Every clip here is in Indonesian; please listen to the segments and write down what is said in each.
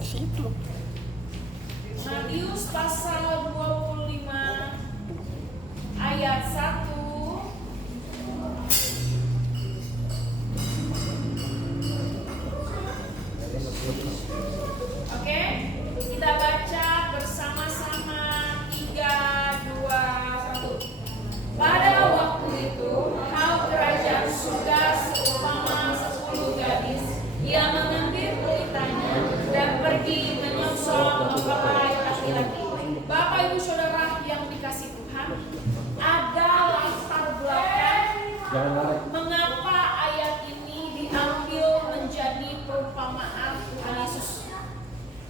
di situ. Matius pasal 25 ayat 1. Oke, kita baca bersama-sama 3, 2, 1. Pada waktu itu, hal kerajaan surga seumpama 10 gadis yang mengambil pelitanya dan pergi menyongsong mempelai laki-laki. Bapak Ibu Saudara yang dikasihi Tuhan, ada latar belakang mengapa ayat ini diambil menjadi perumpamaan Tuhan Yesus.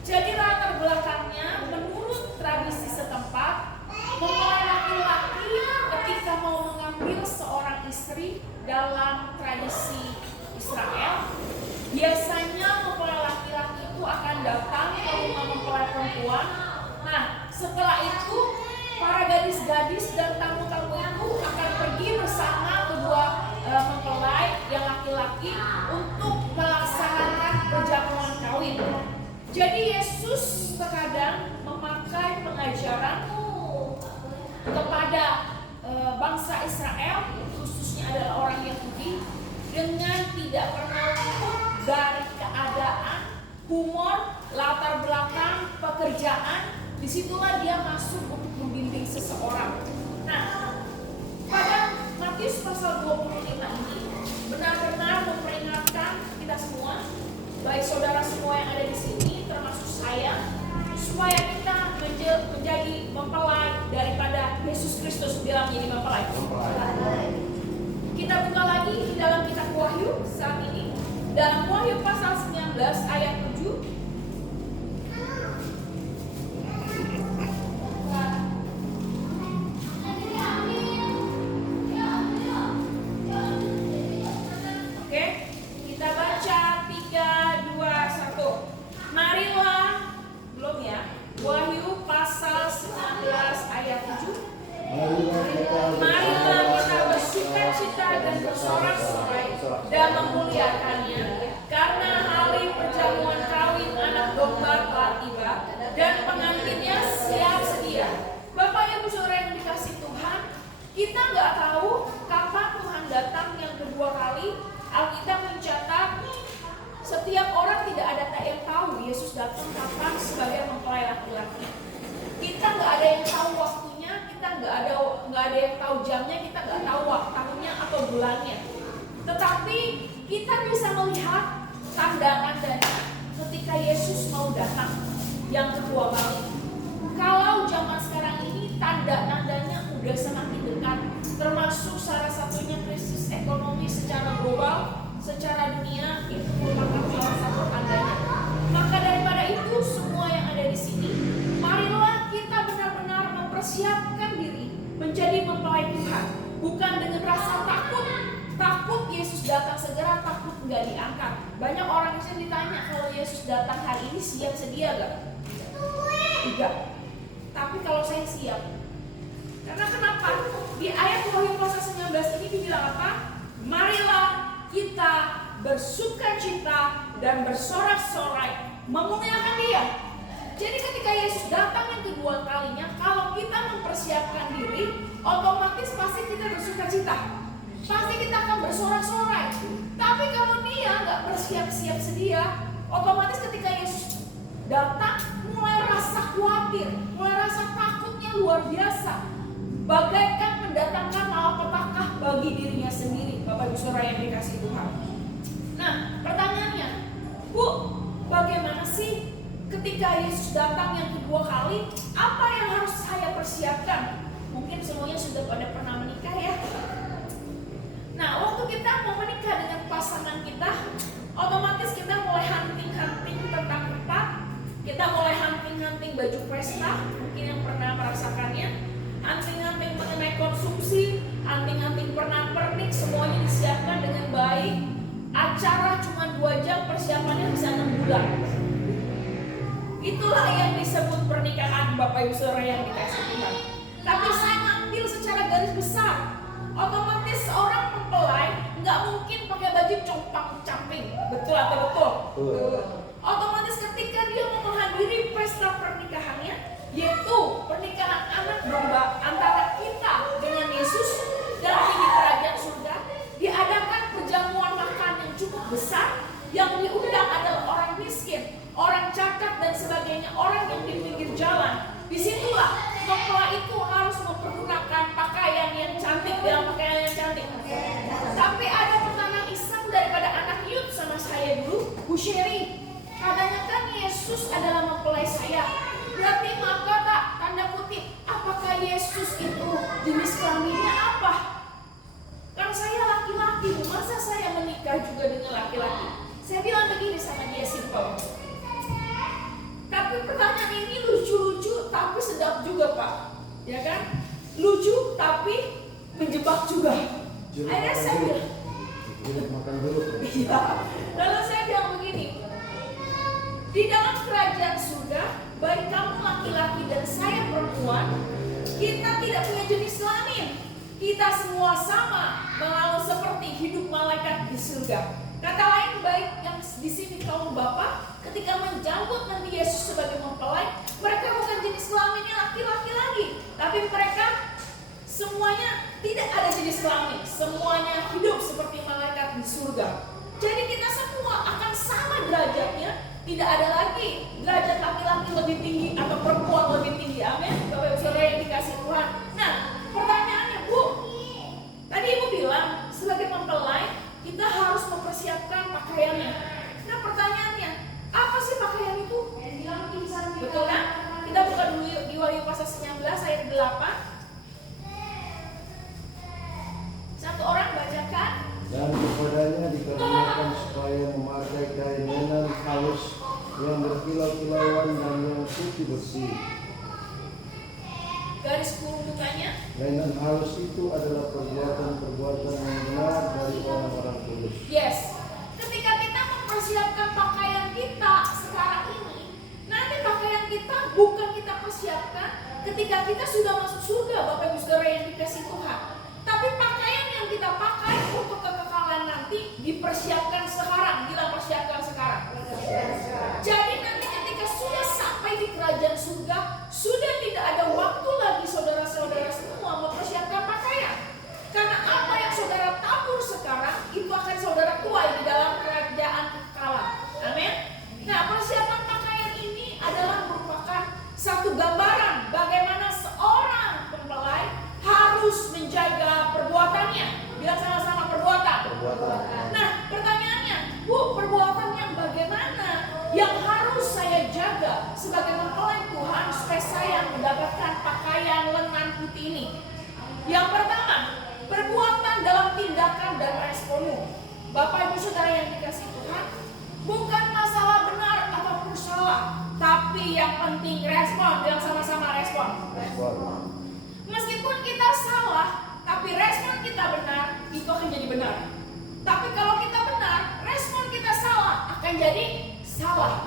Jadi latar belakangnya menurut tradisi setempat, mempelai laki-laki ketika mau mengambil seorang istri dalam tradisi Israel, biasanya mempelai laki-laki itu akan datang ke rumah mempelai perempuan. Nah, setelah itu para gadis-gadis dan tamu-tamu itu akan pergi bersama kedua mempelai yang laki-laki untuk melaksanakan perjamuan kawin. Jadi Yesus terkadang memakai pengajaran kepada bangsa Israel, khususnya adalah orang Yahudi, dengan tidak pernah luput dari keadaan, humor, latar belakang, pekerjaan. Disitulah dia masuk untuk membimbing seseorang. Nah, pada Matius pasal 25 ini benar-benar memperingatkan kita semua, baik saudara semua yang ada di sini, termasuk saya, supaya kita menjadi mempelai daripada Yesus Kristus. Bilang jadi mempelai. Kita buka lagi di dalam kitab Wahyu saat ini, dalam Wahyu pasal 19 ayat 7. Oke, kita baca 3, 2, 1. Marilah, belum ya, Wahyu pasal 19 ayat 7. Marilah kita bersukacita dan bersorak-sorai dan memuliakannya, karena hari perjamuan kawin anak domba telah tiba dan pengantinnya siap sedia. Bapak Ibu Saudara yang dikasihi Tuhan, kita nggak tahu kapan Tuhan datang yang kedua kali. Alkitab mencatat setiap orang tidak ada yang tahu Yesus datang kapan sebagai mempelai laki-laki. Kita nggak ada yang tahu waktunya, kita nggak ada yang tahu jamnya, kita nggak tahu tahunnya atau bulannya. Tetapi kita bisa melihat tanda-tandanya ketika Yesus mau datang yang kedua kali. Kalau zaman sekarang ini tanda-tandanya udah semakin dekat, termasuk salah satunya krisis ekonomi secara global, secara dunia, itu merupakan salah satu tandanya. Maka daripada itu, semua yang ada di sini, marilah kita benar-benar mempersiapkan diri menjadi mempelai Tuhan, bukan dengan rasa takut Yesus datang segera, takut nggak diangkat. Banyak orang yang ditanya, kalau Yesus datang hari ini siap sedia gak? Tidak. Tapi kalau saya siap. Karena kenapa? Di ayat Wahyu pasal 19 ini dibilang apa? Marilah kita bersukacita dan bersorak-sorai memuliakan Dia. Jadi ketika Yesus datang yang kedua kalinya, kalau kita mempersiapkan diri, otomatis pasti kita bersukacita. Pasti kita akan bersorak-sorai. Tapi kalau Dia nggak bersiap-siap sedia, otomatis ketika Yesus datang, mulai rasa khawatir, mulai rasa takutnya luar biasa, bagaikan mendatangkan malapetaka bagi dirinya sendiri. Bapak Ibu Saudara yang dikasihi Tuhan. Nah, pertanyaannya, Bu, bagaimana sih ketika Yesus datang yang kedua kali? Apa yang harus saya persiapkan? Mungkin semuanya sudah pada pernah menikah ya. Nah, waktu kita mau menikah dengan pasangan kita, otomatis kita mulai hunting-hunting tentang tempat. Kita mulai hunting-hunting baju pesta, mungkin yang pernah merasakannya. Hunting-hunting mengenai konsumsi, hunting-hunting pernak-pernik, semuanya disiapkan dengan baik. Acara cuma 2 jam, persiapannya bisa 6 bulan. Itulah yang disebut pernikahan, Bapak Ibu Saudara yang dikasihi Tuhan. Tapi saya ngambil secara garis besar. Otomatis seorang mempelai nggak mungkin pakai baju compang-camping. Betul atau betul? Otomatis ketika dia mau Yang diundang adalah orang miskin, orang cacat dan sebagainya, orang yang di pinggir jalan. Disitulah mempelai itu harus mempergunakan pakaian yang cantik, dalam pakaian yang cantik. Tapi ada pertanyaan iseng daripada anak youth sama saya dulu, Bu Sherry. Katanya kan Yesus adalah mempelai saya. Berarti maaf kata, tanda kutip, apakah Yesus itu jenis kelaminnya apa? Kan saya laki-laki, masa saya menikah juga dengan laki-laki? Saya bilang begini sama dia, simple. Tapi pertanyaan ini lucu-lucu tapi sedap juga, Pak. Ya kan? Lucu tapi menjebak juga. Akhirnya saya bilang, iya. Lalu saya bilang begini, di dalam kerajaan surga, baik kamu laki-laki dan saya perempuan, kita tidak punya jenis kelamin. Kita semua sama, lalu seperti hidup malaikat di surga. Kata lain, baik yang di sini kaum bapak, ketika menjangkut nanti Yesus sebagai mempelai, mereka bukan jenis kelaminnya laki-laki lagi, tapi mereka semuanya tidak ada jenis kelamin, semuanya hidup seperti malaikat di surga. Jadi kita semua akan sama derajatnya, tidak ada lagi derajat laki-laki lebih tinggi atau perempuan lebih tinggi. Amin. Bapak Ibu Saudara yang dikasih Tuhan. Nah, pertanyaannya, Bu, tadi Ibu bilang sebagai mempelai kita harus mempersiapkan pakaiannya. Nah, pertanyaannya, apa sih pakaian itu? Betul kan? Kita buka dulu di Wahyu pasal 19 ayat 8. Satu orang bacakan. Dan kepadanya dikaruniakan supaya memakai kain lenan halus yang berkilau-kilauan dan yang putih bersih. Garis kurung bukanya. Lenan halus itu adalah perbuatan-perbuatan yang benar dari orang-orang kudus. Yes. Ketika kita mempersiapkan pakaian kita sekarang ini, nanti pakaian kita bukan kita persiapkan ketika kita sudah masuk surga, Bapak Ibu Saudara yang dikasih Tuhan. Tapi pakaian yang kita pakai untuk kekekalan nanti dipersiapkan sekarang, kita persiapkan sekarang. Jadi nanti ketika sudah sampai di kerajaan surga, sudah tidak ada waktu lagi saudara-saudara semua mempersiapkan pakaian. Karena apa yang saudara tabur sekarang, itu akan saudara tuai di dalam kerajaan kekekalan. Amin. Nah, persiapan pakaian ini adalah merupakan satu gambaran bagaimana seorang mempelai harus menjaga perbuatannya. Bilang sama-sama perbuatan. Nah, pertanyaannya, Bu, perbuatan yang bagaimana yang harus saya jaga sebagai mempelai Tuhan supaya saya mendapatkan pakaian lengan putih ini? Yang pertama, perbuatan dalam tindakan dan responmu. Bapak Ibu Saudara yang dikasih Tuhan, bukan masalah benar ataupun salah, tapi yang penting respon. Bilang sama-sama respon. Meskipun kita salah, tapi respon kita benar, itu akan jadi benar. Tapi kalau kita benar, respon kita salah, akan jadi salah.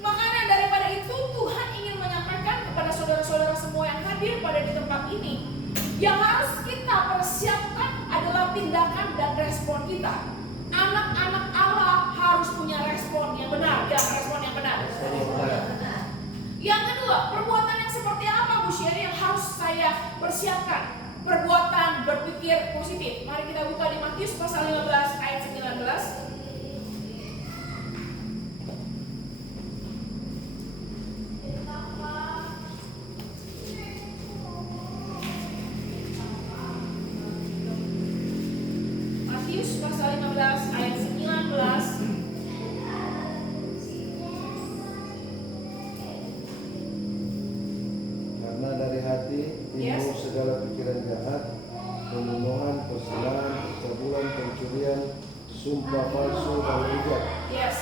Makanya daripada itu Tuhan ingin menyampaikan kepada saudara-saudara semua yang hadir pada di tempat ini, yang harus kita persiapkan adalah tindakan dan respon kita. Anak-anak Allah harus punya respon yang benar, dan respon yang benar. Yang kedua, perbuatan yang seperti apa, Bu Sherry, yang harus saya persiapkan? Perbuatan berpikir positif. Mari kita buka di Matius pasal 15 ayat 19. Matius pasal 15 ayat 19. Karena dari hati timbul segala pikiran jahat, pembunuhan, perzinahan, percabulan, pencurian, sumpah palsu, dan hujat. Yes.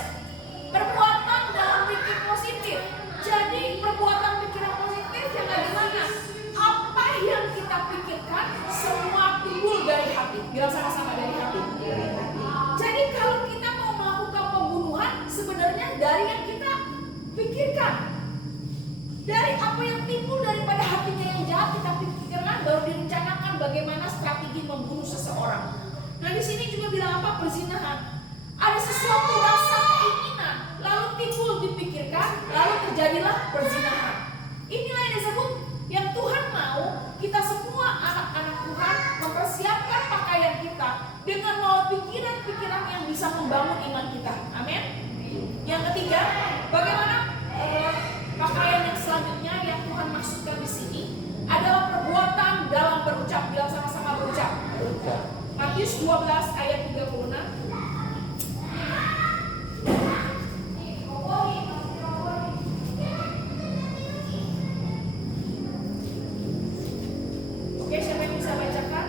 Perbuatan dalam pikir positif. Jadi perbuatan pikiran positif yang bagaimana? Apa yang kita pikirkan semua timbul dari hati. Bilang sama-sama, dari hati. Jadi kalau kita mau melakukan pembunuhan, sebenarnya dari yang kita pikirkan. Dari apa yang timbul daripada hatinya yang jahat, kita pikirkan, baru direncanakan bagaimana strategi membunuh seseorang. Nah, di sini juga bilang apa? Perzinahan. Ada sesuatu rasa keinginan, lalu timbul dipikirkan, lalu terjadilah perzinahan. Inilah yang disebut yang Tuhan mau kita semua anak-anak Tuhan mempersiapkan pakaian kita dengan membawa pikiran-pikiran yang bisa membangun iman kita. Amin. Yang ketiga, bagaimana pakaian yang selanjutnya yang Tuhan maksudkan di sini adalah perbuatan dalam berucap. Bilang sama-sama berucap. Matius 12 ayat 36. Oke, siapa yang bisa bacakan?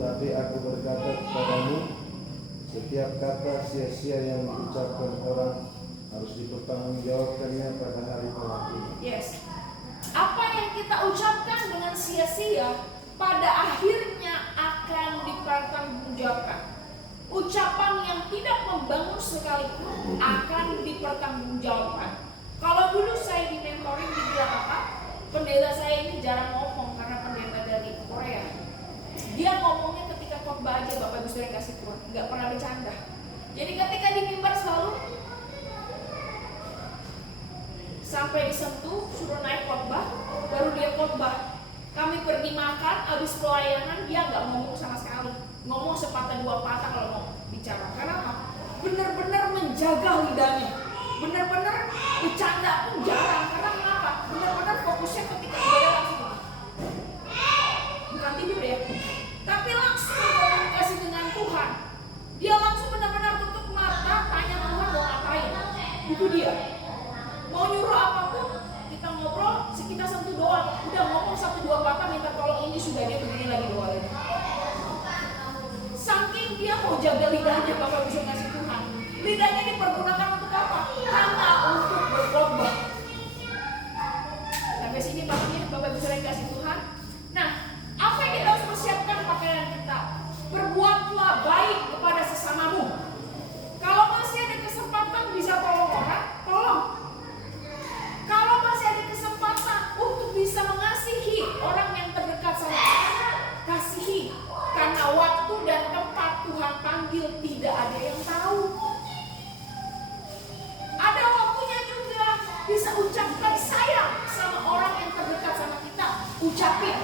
Tapi aku berkata kepadamu, setiap kata sia-sia yang diucapkan orang harus dipertanggungjawabkannya pada hari penghakiman. Yes. Apa yang kita ucapkan dengan sia-sia pada akhirnya akan dipertanggungjawabkan. Ucapan yang tidak membangun sekalipun akan dipertanggungjawabkan. Kalau dulu saya di mentoring dibilang apa? Pendeta saya ini jarang ngomong karena pendeta dari Korea. Dia ngomongnya ketika khotbah aja, Bapak Ibu Saudara kasih Tuhan, nggak pernah bercanda. Jadi ketika di mimbar selalu sampai disentuh, suruh naik khotbah, baru dia khotbah. Kami pergi makan, habis pelayanan dia nggak ngomong sama sekali. Ngomong sepatah dua patah kalau mau bicara. Karena apa? Benar-benar menjaga lidahnya. Benar-benar bercanda pun jarang. Karena kenapa? Benar-benar fokusnya ketika ibadah langsung. Bukan tidur ya, tapi langsung komunikasi dengan Tuhan. Dia langsung benar-benar tutup mata, tanya Tuhan mau ngapain. Itu dia. Mau nyuruh apapun, kita ngobrol, kita sentuh doa. Udah ngomong satu dua kata, minta tolong ini sudah, dia begini lagi doa lagi. Saking dia mau jaga lidahnya, Bapak bisa kasih Tuhan. Lidahnya dipergunakan untuk apa? Hanya untuk berkhotbah. Sampai sini Bapak bisa kasih Tuhan. Nah, apa yang kita harus persiapkan pakaian kita? Berbuatlah baik kepada sesamamu. Kalau masih ada kesempatan bisa tolong orang, tolong. Kalau masih ada kesempatan untuk bisa mengasihi orang yang terdekat sama kita, kasihi. Karena waktu dan tempat Tuhan panggil tidak ada yang tahu. Ada waktunya juga bisa ucapkan sayang sama orang yang terdekat sama kita, ucapin.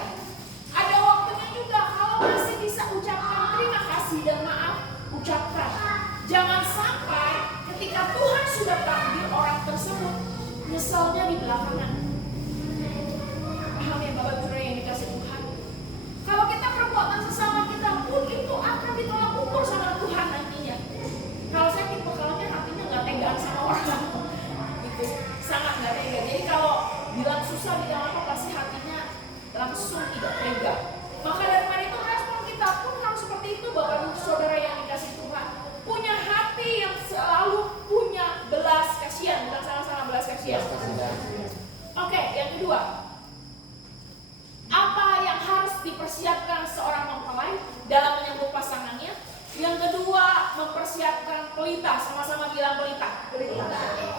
Ada waktunya juga kalau masih bisa ucapkan terima kasih dan maaf, ucapkan. Jangan sampai ketika Tuhan sudah panggil orang tersebut, nyesalnya di belakangan. Paham ya Bapak Ibu yang dikasih Tuhan? Kalau kita perbuatan sesama kita pun itu akan ditolak ukur sama Tuhan nantinya. Kalau saya tipe kalanya hatinya nggak tegaan sama orang, gitu, sangat nggak tega. Jadi kalau bilang susah, bilang apa, pasti hatinya langsung tidak tega. Maka daripada itu respon kita pun harus seperti itu, Bapak Ibu Saudara yang dikasih Tuhan. Punya hati yang selalu punya belas kasihan, bukan sama-sama belas kasihan. Oke, yang kedua, apa yang harus dipersiapkan seorang mempelai dalam menyambut pasangannya? Yang kedua, mempersiapkan pelita. Sama-sama bilang pelita.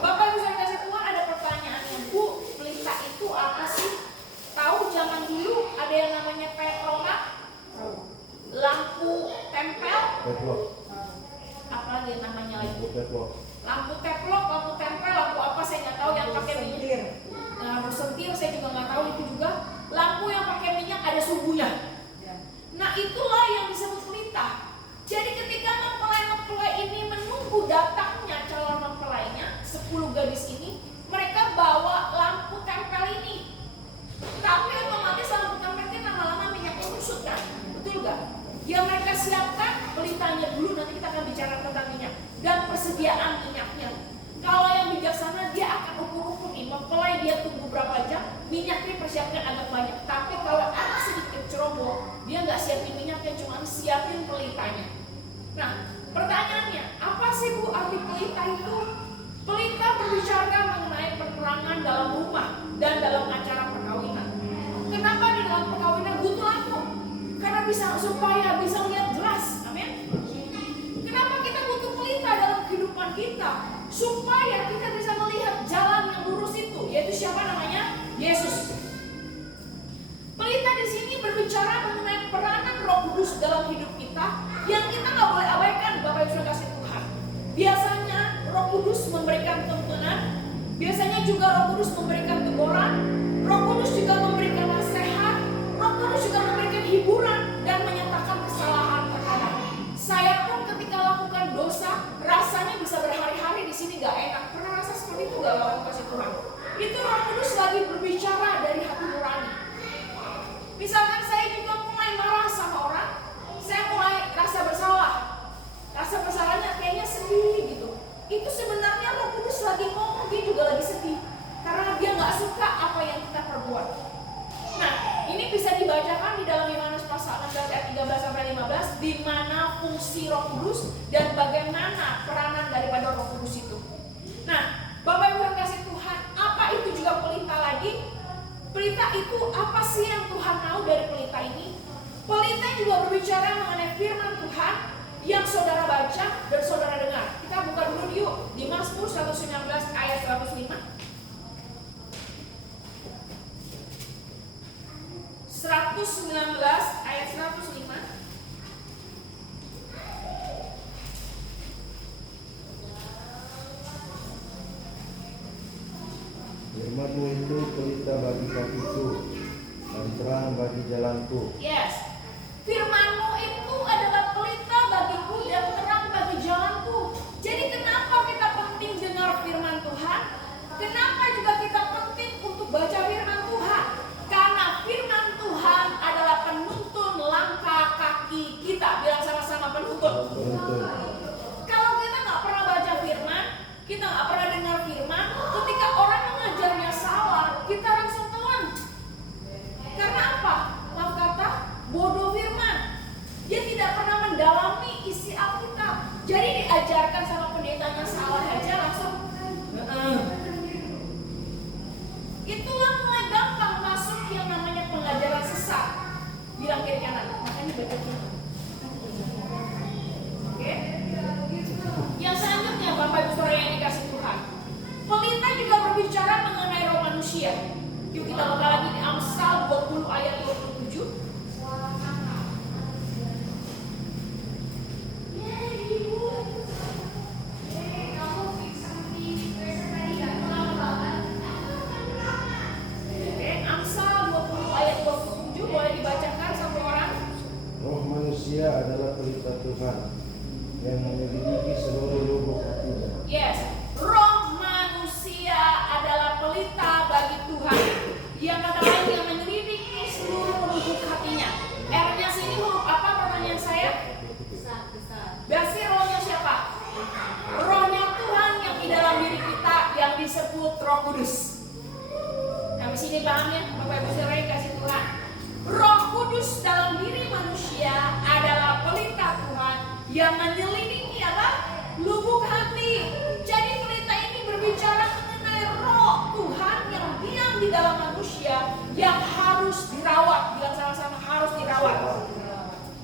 Bapak Ibu saya kasih Tuhan, ada pertanyaannya, Bu, pelita itu apa sih? Tahu zaman dulu ada yang namanya petromak, lampu tempel, apalagi namanya lagi? Lampu teplok, lampu tempel, lampu apa saya nggak tahu yang pakai minyak. Lampu sentir saya juga nggak tahu itu juga. Lampu yang pakai minyak ada subuhnya. Nah itulah yang disebut pelita. Jadi ketika mempelai-mempelai ini menunggu datangnya calon mempelainya, 10 gadis ini, mereka bawa lampu tempel ini. Tapi otomatis lampu tempel ini lama-lama minyaknya menyusut kan? Betul gak? Yang mereka siapkan pelitanya dulu, nanti kita akan bicara tentang minyak dan persediaan minyaknya. Kalau yang bijaksana dia akan ukur-ukur nih, mempelai dia tunggu berapa jam, minyaknya persiapkan agak banyak. Tapi kalau anak sedikit ceroboh, dia nggak siapin minyaknya, cuma siapin pelitanya. Nah, pertanyaannya, apa sih Bu arti pelita itu? Pelita berbicara mengenai penerangan dalam rumah dan dalam acara perkawinan. Kenapa di dalam perkawinan butuh lampu? Karena supaya bisa lihat jelas, amin. Kenapa kita butuh pelita dalam kehidupan kita? Supaya kita bisa melihat jalan yang lurus itu, yaitu siapa namanya? Yesus. Pelita di sini berbicara mengenai peranan Roh Kudus dalam hidup kita yang kita nggak boleh abaikan, Bapak Ibu kasih Tuhan. Biasanya Roh Kudus memberikan tuntunan, biasanya juga Roh Kudus memberikan teguran, Roh Kudus juga memberikan nasihat, Roh Kudus juga memberikan hiburan dan fungsi Roh Kudus dan bagaimana peranan daripada Roh Kudus itu. Nah, Bapak Ibu yang kasih Tuhan, apa itu juga pelita lagi? Pelita itu apa sih yang Tuhan mau dari pelita ini? Pelita juga berbicara mengenai firman Tuhan yang saudara baca dan saudara dengar. Kita buka dulu yuk di Mazmur 119 ayat 105. 119 ayat 105. Firman-Mu itu pelita bagi kakiku dan terang bagi jalanku. Yes. Firman-Mu itu adalah pelita bagiku dan terang bagi jalanku. Jadi kenapa kita penting dengar firman Tuhan? Kenapa juga kita penting untuk baca firman Tuhan? Karena firman Tuhan adalah penuntun langkah kaki kita. Bilang sama-sama penuntun. Kalau kita nggak pernah baca firman, kita nggak pernah dengar firman, ketika orang mengajarnya salah, kita langsung telan. Karena apa? Maaf kata, bodoh firman. Dia tidak pernah mendalami isi Alkitab. Jadi diajarkan sama pendetanya salah aja langsung. Itulah mulai gampang masuk yang namanya pengajaran sesat. Bilang kiri kanan, makanya baca firman. Oke? Yang selanjutnya Bapak Ibu Saudara yang dikasih Tuhan, pelita juga berbicara mengenai roh manusia. Yuk kita buka lagi di Amsal 20 ayat 27. Oke, Amsal 20 ayat 27 boleh dibacakan satu orang. Roh manusia adalah pelita Tuhan yang menyelidiki seluruh lubuk hatinya. Yes, roh manusia adalah pelita bagi Tuhan. Yang kata lain yang menyelidiki seluruh lubuk hatinya. R-nya sini huruf apa pertanyaan saya? Berarti rohnya siapa? Rohnya Tuhan yang di dalam diri kita yang disebut Roh Kudus. Nah, di sini paham ya, Bapak Ibu Saudara yang kasih Tuhan. Roh Kudus dalam diri manusia adalah pelita Tuhan yang menyelidiki apa? Lubuk hati. Jadi pelita ini berbicara mengenai roh Tuhan yang diam di dalam manusia yang harus dirawat. Bilang sama-sama harus dirawat.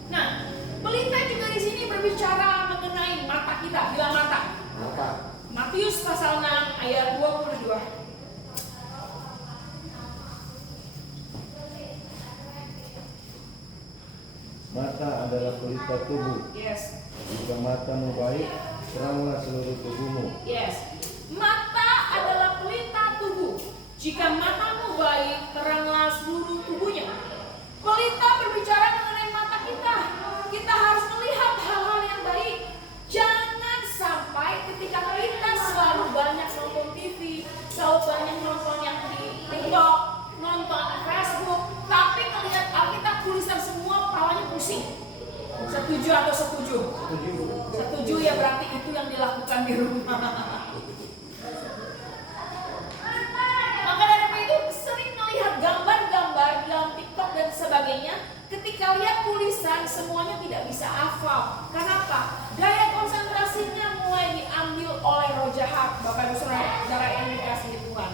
Nah, pelita juga di sini berbicara mengenai mata kita. Bilang mata. Matius pasal 6 ayat 22. Mata adalah pelita tubuh. Yes. Jika matamu baik, teranglah seluruh tubuhmu. Yes. Mata adalah pelita tubuh. Jika matamu baik, teranglah seluruh tubuhnya. Pelita berbicara mengenai mata kita. Kita harus melihat hal-hal yang baik. Jangan sampai ketika kita selalu banyak nonton TV, selalu banyak nonton yang di TikTok, nonton Facebook, tapi melihat Alkitab tulisan semua, kepalanya pusing. Setuju atau setuju? Setuju ya, berarti itu yang dilakukan di rumah. Maka dari itu sering melihat gambar-gambar dalam TikTok dan sebagainya. Ketika lihat tulisan semuanya tidak bisa hafal. Kenapa? Daya konsentrasinya mulai diambil oleh roh jahat. Bapak Ibu Saudara yang dikasihi Tuhan,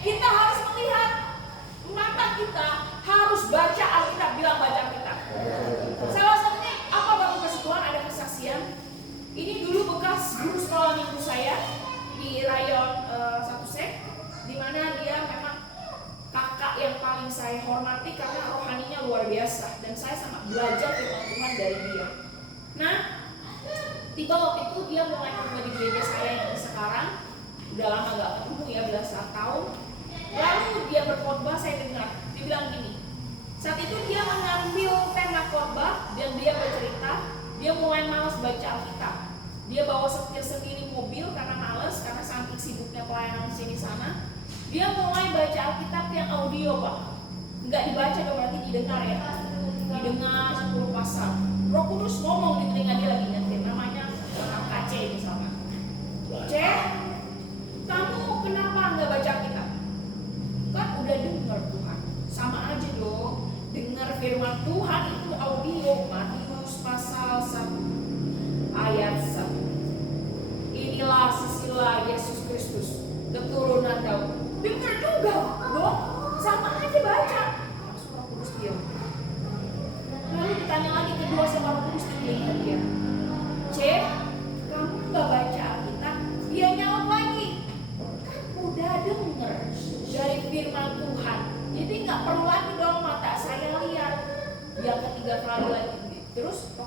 kita harus melihat mata kita, harus baca Alkitab. Bilang baca Alkitab. Salah satunya apa Bapak kasih Tuhan, ada kesaksian. Ini dulu bekas guru sekolah minggu saya di rayon 1C, di mana dia memang kakak yang paling saya hormati karena rohaninya luar biasa dan saya sangat belajar firman Tuhan dari dia. Nah, tiba waktu itu dia mulai kerja di gereja saya yang sekarang, udah lama gak ketemu ya, belasan tahun. Lalu dia berkhotbah, saya dengar, dia bilang gini. Saat itu dia mengambil tema khotbah dan dia bercerita, dia mulai malas baca Alkitab. Dia bawa setir sendiri mobil karena malas, karena saking sibuknya pelayanan di sini sana. Dia mulai baca Alkitab yang audio, Pak. Enggak dibaca dong, berarti didengar ya. Didengar 10 pasal. Roh Kudus ngomong di telinga dia lagi nyetir, namanya KC misalnya. C, kamu kenapa enggak baca Alkitab? Kan udah dengar Tuhan. Sama aja dong. Dengar firman Tuhan itu audio. Matius pasal 1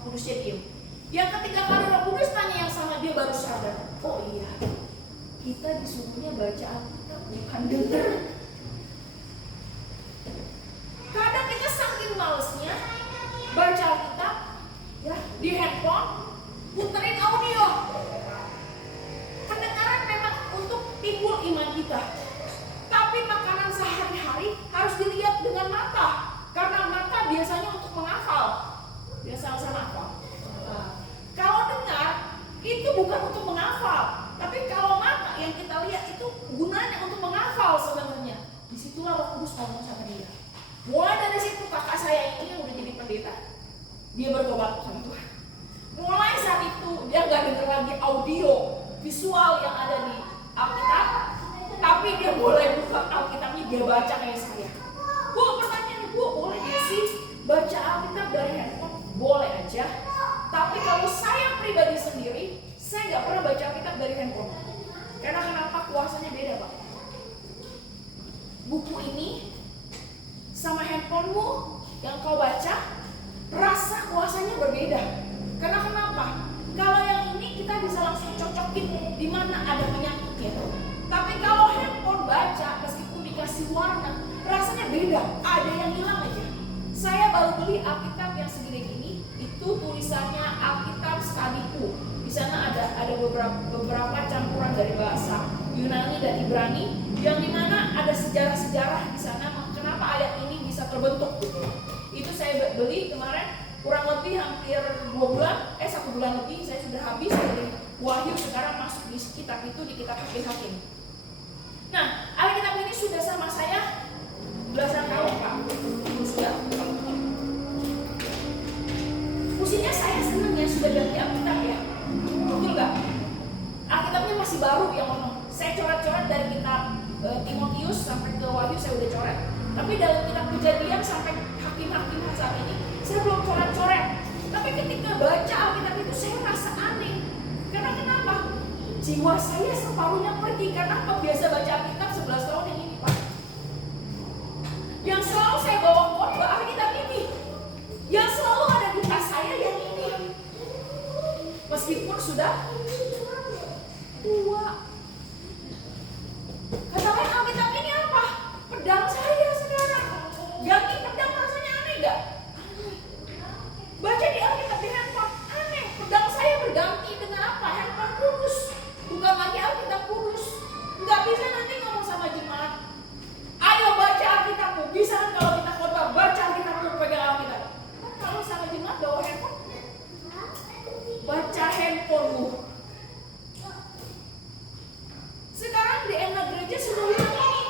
Kudusnya diam. Yang ketiga kali Roh Kudus tanya yang sama, dia baru sadar, oh iya, kita disuruhnya baca Alkitab bukan denger. Kadang kita saking malesnya baca Alkitab ya di handphone, puterin audio. Kedengaran memang untuk timbul iman kita, tapi makanan sehari-hari harus dilihat dengan mata, karena mata biasanya untuk menghafal, biasa hafal. Kalau dengar itu bukan untuk menghafal, tapi kalau mata yang kita lihat itu gunanya untuk menghafal sebenarnya. Disitulah Roh Kudus ngomong sama dia. Mulai dari situ kakak saya ini yang udah jadi pendeta, dia bertobat sama Tuhan. Mulai saat itu dia nggak dengar lagi audio visual yang ada di Alkitab, tapi dia boleh buka Alkitabnya, dia baca kayak saya. Bu, pertanyaannya, Bu, boleh nggak sih baca Alkitab dari handphone? Boleh aja. Tapi kalau saya pribadi sendiri, saya nggak pernah baca Alkitab dari handphone. Karena kenapa? Kuasanya beda, Pak. Buku ini sama handphonemu yang kau baca, rasa kuasanya berbeda. Karena kenapa? Kalau yang ini kita bisa langsung cocokin di mana ada penyakitnya. Tapi kalau handphone baca, meskipun dikasih warna, rasanya beda. Ada yang hilang aja. Saya baru beli Alkitab yang segede gini, itu tulisannya Alkitab Studiku. Di sana ada beberapa campuran dari bahasa Yunani dan Ibrani, yang dimana ada sejarah-sejarah di sana. Kenapa ayat ini bisa terbentuk? Itu saya beli kemarin, kurang lebih hampir 1 bulan lebih. Saya sudah habis dari Wahyu, sekarang masuk di kitab itu, di kitab Hakim-Hakim. Nah, Alkitab ini sudah sama saya belasan tahun, Pak. Sudah. Mestinya saya senang ya sudah ganti Alkitab ya. Betul nggak? Alkitabnya masih baru yang ngomong. Saya coret-coret dari kitab Timotius sampai ke Wahyu saya udah coret. Tapi dalam kitab Kejadian sampai Hakim-Hakim saat ini saya belum coret-coret. Tapi ketika baca Alkitab itu saya rasa aneh. Karena kenapa? Jiwa saya separuhnya pergi. Karena apa? Biasa baca Alkitab 11 tahun yang ini, Pak. Yang selalu saya bawa khotbah Alkitab ini. Yang selalu ada di tas saya yang ini. Meskipun sudah tua. Kata lain, Alkitab ini apa? Pedang saya sekarang. Ganti pedang rasanya aneh gak? Baca di Alkitab di handphone, aneh. Pedang saya berganti dengan apa? Handphone kudus. Bukan lagi Alkitab kudus. Gak bisa nanti ngomong sama jemaat, ayo baca Alkitabmu. Bisa kan kalau kita khotbah, baca Alkitabmu, pegang Alkitab. Kalau sama jemaat bawa handphone, baca handphonemu. Sekarang di enak gereja sudah hilang ini.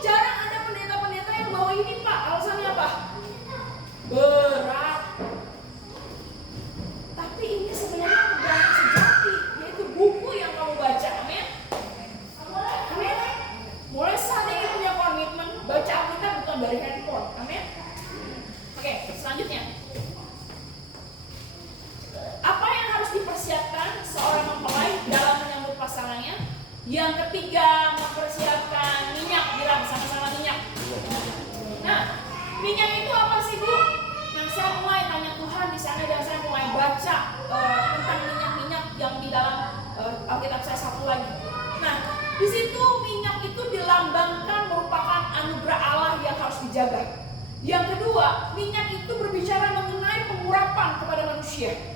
Jarang ada pendeta-pendeta yang bawa ini, Pak. Alasannya apa? Berat. Tapi ini sebenarnya pedang sejati, yaitu buku yang kamu baca. Amin. Amin. Mulai saat ini punya komitmen baca Alkitab bukan dari handphone. Amin. Oke, selanjutnya. Apa yang harus dipersiapkan seorang mempelai dalam menyambut pasangannya? Yang ketiga, mempersiapkan minyak. Bilang sama-sama minyak. Nah, minyak itu apa sih, Bu? Nah, saya mulai tanya Tuhan di sana dan saya mulai baca tentang minyak-minyak yang di dalam Alkitab saya satu lagi. Nah, di situ minyak itu dilambangkan merupakan anugerah Allah yang harus dijaga. Yang kedua, minyak itu berbicara mengenai pengurapan kepada manusia.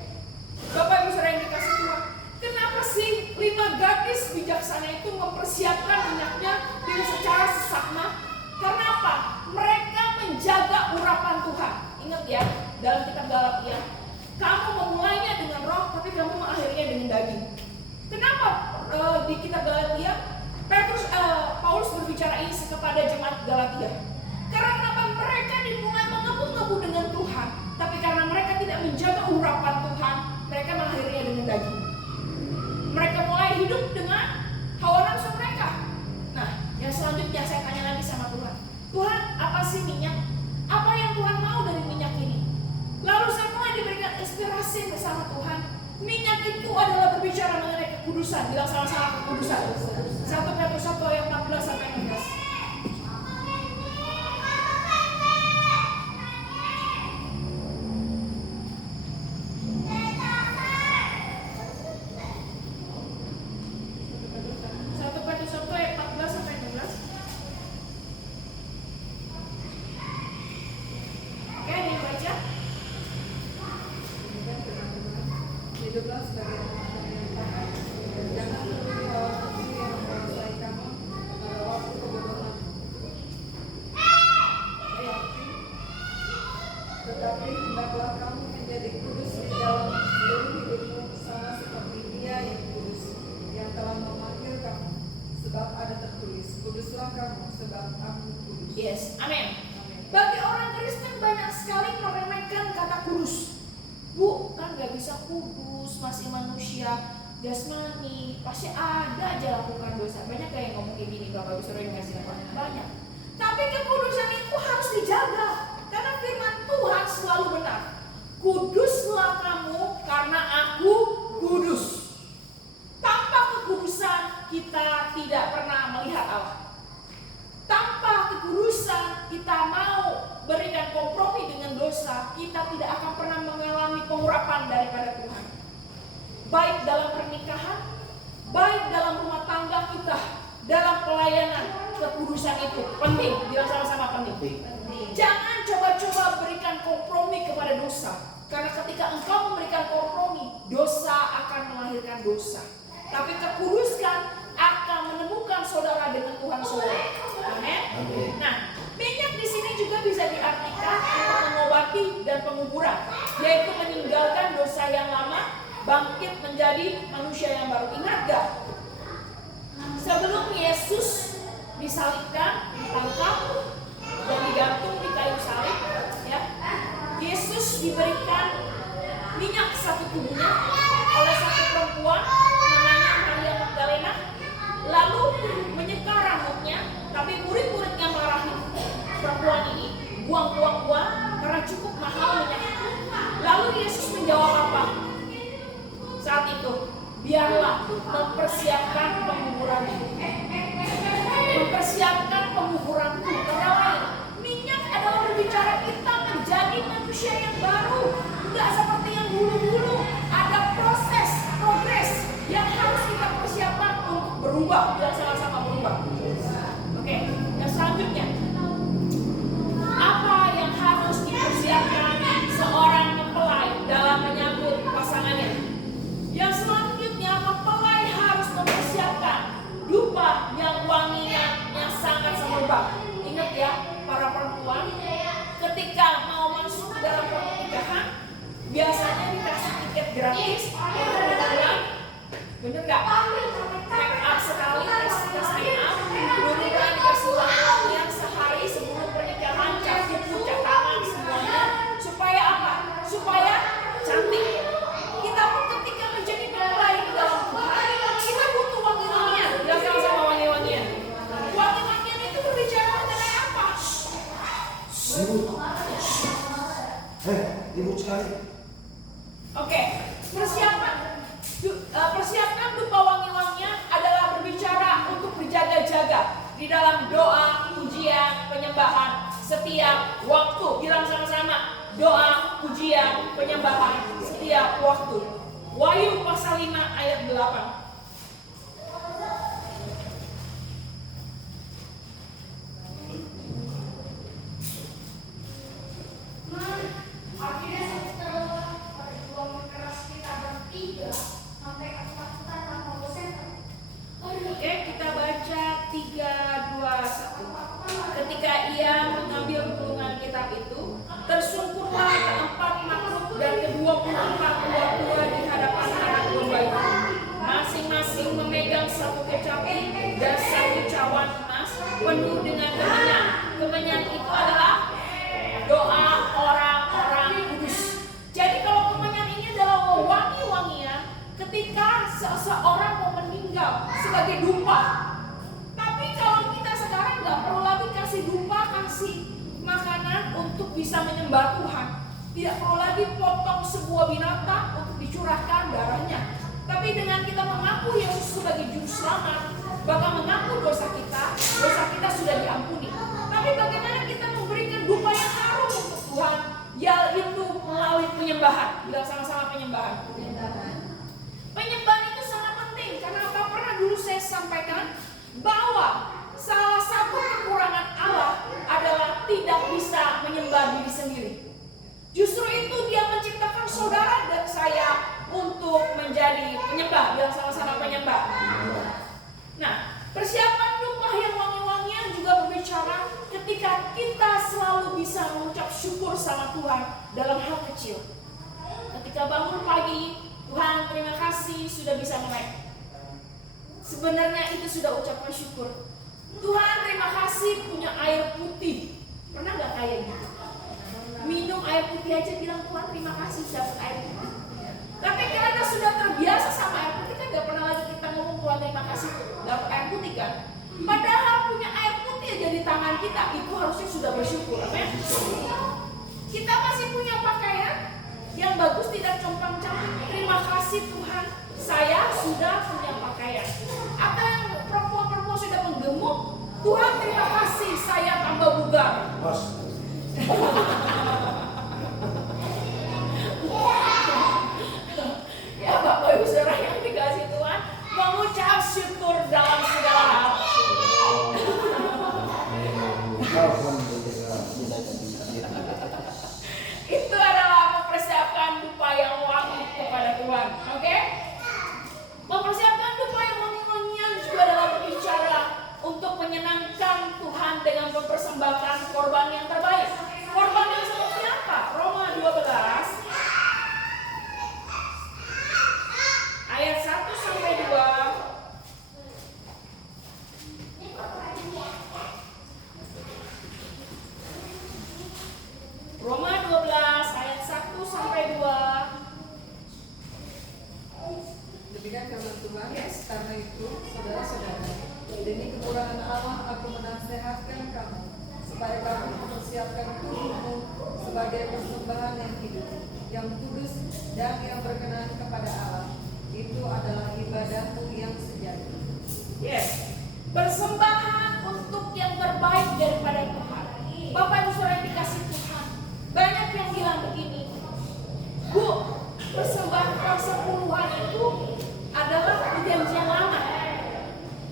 Bapak Ibu Saudara yang dikasih Tuhan, kenapa sih 5 gadis bijaksana itu mempersiapkan minyaknya dengan secara seksama? Karena apa? Mereka menjaga urapan Tuhan. Ingat ya, dalam kitab Galatia, kamu memulainya dengan roh, tapi kamu mengakhirinya dengan daging. Kenapa di kitab Galatia Paulus berbicara ini kepada jemaat Galatia? Karena kenapa? Mereka dimulai mengebu-ngebu dengan Tuhan, tapi karena mereka tidak menjaga urapan Tuhan, mereka mengakhirinya dengan daging. Mereka mulai hidup dengan hawa nafsu mereka. Nah, yang selanjutnya saya tanya lagi sama Tuhan. Tuhan, apa sih minyak? Apa yang Tuhan mau dari minyak ini? Lalu saya mulai diberikan inspirasi bersama Tuhan. Minyak itu adalah berbicara mengenai kekudusan. Bilang sama-sama kekudusan. 1 Petrus 1 ayat 14 sampai 16. sebagai teman yang taat, dan jangan menuruti hawa nafsu yang menguasai kamu pada waktu kebodohan. Tetapi hendaklah kamu menjadi kudus di dalam seluruh hidupmu, sama seperti Dia yang kudus, yang telah memanggil kamu. Sebab ada tertulis, kuduslah kamu, sebab Aku kudus. Yes, amin. Amin. Bagi orang Kristen banyak sekali meremehkan kata kudus. Bu, kan gak bisa kudus, masih manusia jasmani, pasti ada aja lakukan dosa. Banyak kayak ngomong kayak gini, Bapak Ibu Saudara yang kasih banyak. Tapi kekudusan itu harus dijaga, karena firman Tuhan selalu benar. Kuduslah kamu karena Aku kudus. Tanpa kekudusan kita tidak pernah melihat Allah. Tanpa kekudusan kita mau berikan kompromi dengan dosa, kita tidak akan pernah mengalami pengurapan daripada Tuhan. Baik dalam pernikahan, baik dalam rumah tangga kita, dalam pelayanan, kekudusan itu penting. Bilang sama-sama penting. Jangan coba-coba berikan kompromi kepada dosa, karena ketika engkau memberikan kompromi, dosa akan melahirkan dosa. Tapi kekudusan akan menemukan saudara dengan Tuhan saudara. Amin. Nah, minyak di sini juga bisa diartikan untuk mengobati dan penguburan, yaitu meninggalkan dosa yang lama, bangkit menjadi manusia yang baru. Ingat gak? Sebelum Yesus disalibkan, ditangkap, dan digantung di kayu salib, ya, Yesus diberikan minyak satu tubuhnya oleh satu perempuan namanya Maria Magdalena, lalu menyeka rambutnya, tapi murid-muridnya marahin perempuan ini, buang karena cukup mahal minyak itu. Lalu Yesus menjawab apa? Saat itu, biarlah mempersiapkan penguburanku. Mempersiapkan penguburanku. Kata lain, minyak adalah berbicara kita menjadi manusia yang baru. Tidak seperti yang dulu-dulu. Ada proses, progres yang harus kita persiapkan untuk berubah. Biar sama-sama berubah. Oke, yang selanjutnya, apa yang harus dipersiapkan seorang mempelai dalam menyambut pasangannya? Yang selanjutnya, mempelai harus mempersiapkan dupa yang wanginya yang sangat semerbak. Ingat ya, para perempuan, ketika mau masuk ke dalam pernikahan, biasanya dikasih tiket gratis untuk liburan. Bener nggak? Make up sekali, make up, liburan dikasih uang yang sehari sebelum pernikahan, cat kuku, cat tangan semuanya. Supaya apa? Supaya cantik. Kita pun ketika menjadi mempelai di dalam Tuhan, kita butuh wangi-wangian. Bilang sama-sama wangi-wangian. Wangi-wangian itu berbicara mengenai apa? Ibu sekali. Oke, persiapkan dupa wangi-wangian adalah berbicara untuk berjaga-jaga di dalam doa, pujian, penyembahan setiap waktu. Bilang sama-sama, doa, pujian, penyembahan setiap waktu. Wahyu pasal 5 ayat 8. Oke, kita baca 3:21. Ketika ia mengambil gulungan kitab itu, tersungkurlah keempat makhluk dan ke-24 tua-tua di hadapan anak domba itu. Masing-masing memegang satu kecapi dan satu cawan emas penuh dengan kemenyan. Kemenyan itu adalah doa orang-orang kudus. Jadi kalau kemenyan ini adalah wangi-wangian ketika seseorang mau meninggal sebagai dupa. Tapi kalau kita sekarang nggak perlu lagi kasih dupa, kasih makanan untuk bisa menyembah Tuhan. Tidak perlu lagi potong sebuah binatang untuk dicurahkan darahnya. Tapi dengan kita mengaku Yesus sebagai juru selamat, bahkan mengaku dosa kita sudah diampuni. Tapi bagaimana kita memberikan dupa yang harum untuk Tuhan? Yaitu melalui penyembahan. Bilang sama-sama penyembahan. Penyembahan itu sangat penting karena apa? Pernah dulu saya sampaikan bahwa salah satu kekurangan Allah adalah tidak bisa menyembah diri sendiri. Justru itu Dia menciptakan saudara dan saya untuk menjadi Tuhan dalam hal kecil. Ketika bangun pagi, Tuhan terima kasih sudah bisa melek. Sebenarnya itu sudah ucapan syukur. Tuhan terima kasih punya air putih. Pernah gak kayak gitu? Minum air putih aja bilang Tuhan terima kasih dapat air putih. Tapi karena sudah terbiasa sama air putih kan gak pernah lagi kita ngomong Tuhan terima kasih dapat air putih kan. Padahal punya air putih aja di tangan kita itu harusnya sudah bersyukur. Amin. Kita masih punya pakaian yang bagus tidak compang-camping. Terima kasih Tuhan, saya sudah punya pakaian. Atau yang perempuan-perempuan sudah menggemuk, Tuhan terima kasih saya tambah bugar. Ya Bapak Ibu Saudara yang dikasih Tuhan, mengucap syukur dalam segala hal. Itu adalah mempersiapkan dupa yang wangi kepada Tuhan. Oke? Mempersiapkan dupa yang wangi-wangian juga adalah berbicara untuk menyenangkan Tuhan dengan mempersembahkan korban yang terbaik. Korban yang seperti apa? Roma 12 ayat 1 sampai 2. Roma 12 ayat 1 sampai 2. Demikian firman Tuhan. Karena itu, saudara-saudara, demi kekurangan Allah aku menasihatkan kamu supaya kamu mempersiapkan tubuhmu sebagai persembahan yang hidup, yang kudus dan yang berkenan kepada Allah. Itu adalah ibadahmu yang sejati. Yes, persembahan untuk yang terbaik daripada Tuhan. Bapak Ibu Saudara yang dikasih Tuhan, banyak yang bilang begini, Bu, persembahan persepuluhan itu adalah perjanjian lama.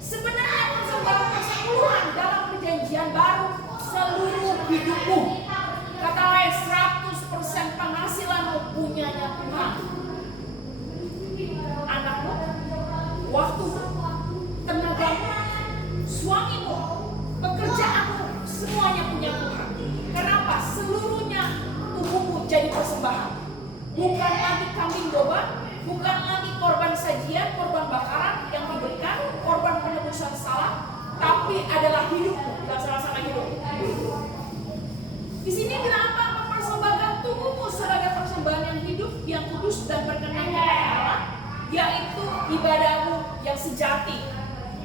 Sebenarnya persembahan persepuluhan dalam perjanjian baru seluruh hidupmu. Kata lain 100% penghasilanmu punyanya Tuhan. Anakmu, waktumu, tenagamu, suamimu, pekerjaanmu, semuanya punya Tuhan. Kenapa? Seluruhnya tubuhmu jadi persembahan. Bukan lagi kambing domba, bukan lagi korban sajian, korban bakaran yang diberikan, korban penebusan salah, tapi adalah hidupmu. Dan sama-sama hidup. Di sini bilang apa? Mempersembahkan tubuhmu sebagai persembahan yang hidup, yang kudus dan berkenan kepada Allah, yaitu ibadahmu yang sejati.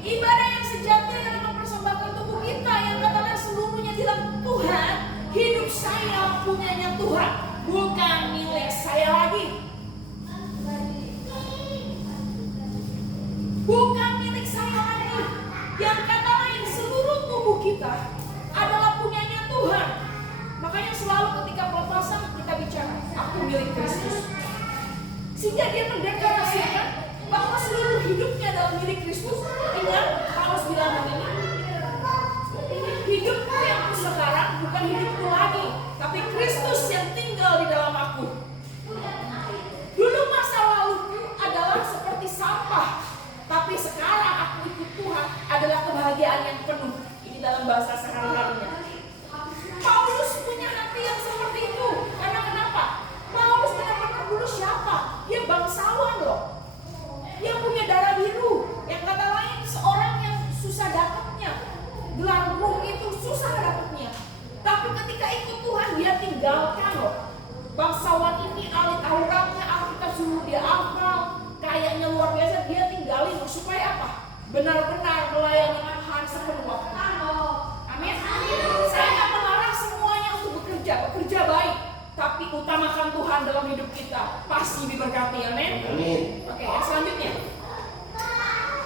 Ibadah yang sejati adalah mempersembahkan tubuh kita yang katakan seluruhnya bilang Tuhan, hidup saya punyanya Tuhan, bukan milik saya lagi. Bukan milik saya lagi. Yang kata lain seluruh tubuh kita adalah punyanya Tuhan. Makanya selalu ketika pelepasan kita bicara, aku milik Kristus. Sehingga dia mendeklarasikan bahwa seluruh hidupnya adalah milik Kristus. Ingat, Paulus bilang begini, hidupku yang sekarang bukan hidupku lagi, tapi Kristus yang tinggal di dalam aku. Dulu masa laluku adalah seperti sampah, tapi sekarang aku ikut Tuhan adalah kebahagiaan yang penuh. Ini dalam bahasa sehari-harinya. Paulus punya hati yang seperti itu. Karena kenapa? Paulus benar-benar dulu siapa? Dia bangsawan loh. Yang punya darah biru. Yang kata lain seorang yang susah dapatnya. Gelar Rum itu susah dapatnya. Tapi ketika ikut Tuhan dia tinggalkan loh. Bangsawan ini ahli Tauratnya, Alkitab suruh dia hafal. Kayaknya luar biasa, dia tinggalin supaya apa? Benar-benar melayani Tuhan sepenuh waktu. Amin. Saya nggak melarang semuanya untuk bekerja baik, tapi utamakan Tuhan dalam hidup kita, pasti diberkati. Amin. Oke, yang selanjutnya,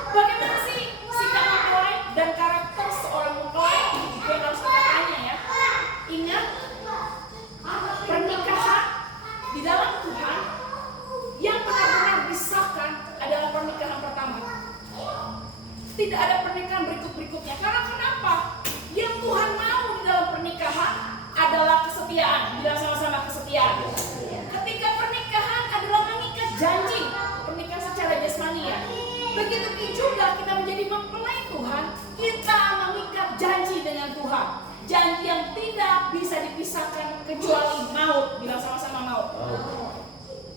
bagaimana sih sikap mempelai dan karakter seorang mempelai? Itu yang harus kita tanya ya. Ingat, pernikahan di dalam Tuhan yang benar-benar disahkan adalah pernikahan pertama. Tidak ada pernikahan berikut-berikutnya. Karena kenapa? Yang Tuhan mau di dalam pernikahan adalah kesetiaan. Bilang sama-sama kesetiaan. Ketika pernikahan adalah mengikat janji, pernikahan secara jasmani ya. Begitu juga kita menjadi mempelai Tuhan, kita mengikat janji dengan Tuhan. janji yang tidak bisa dipisahkan kecuali maut. Bilang sama-sama maut.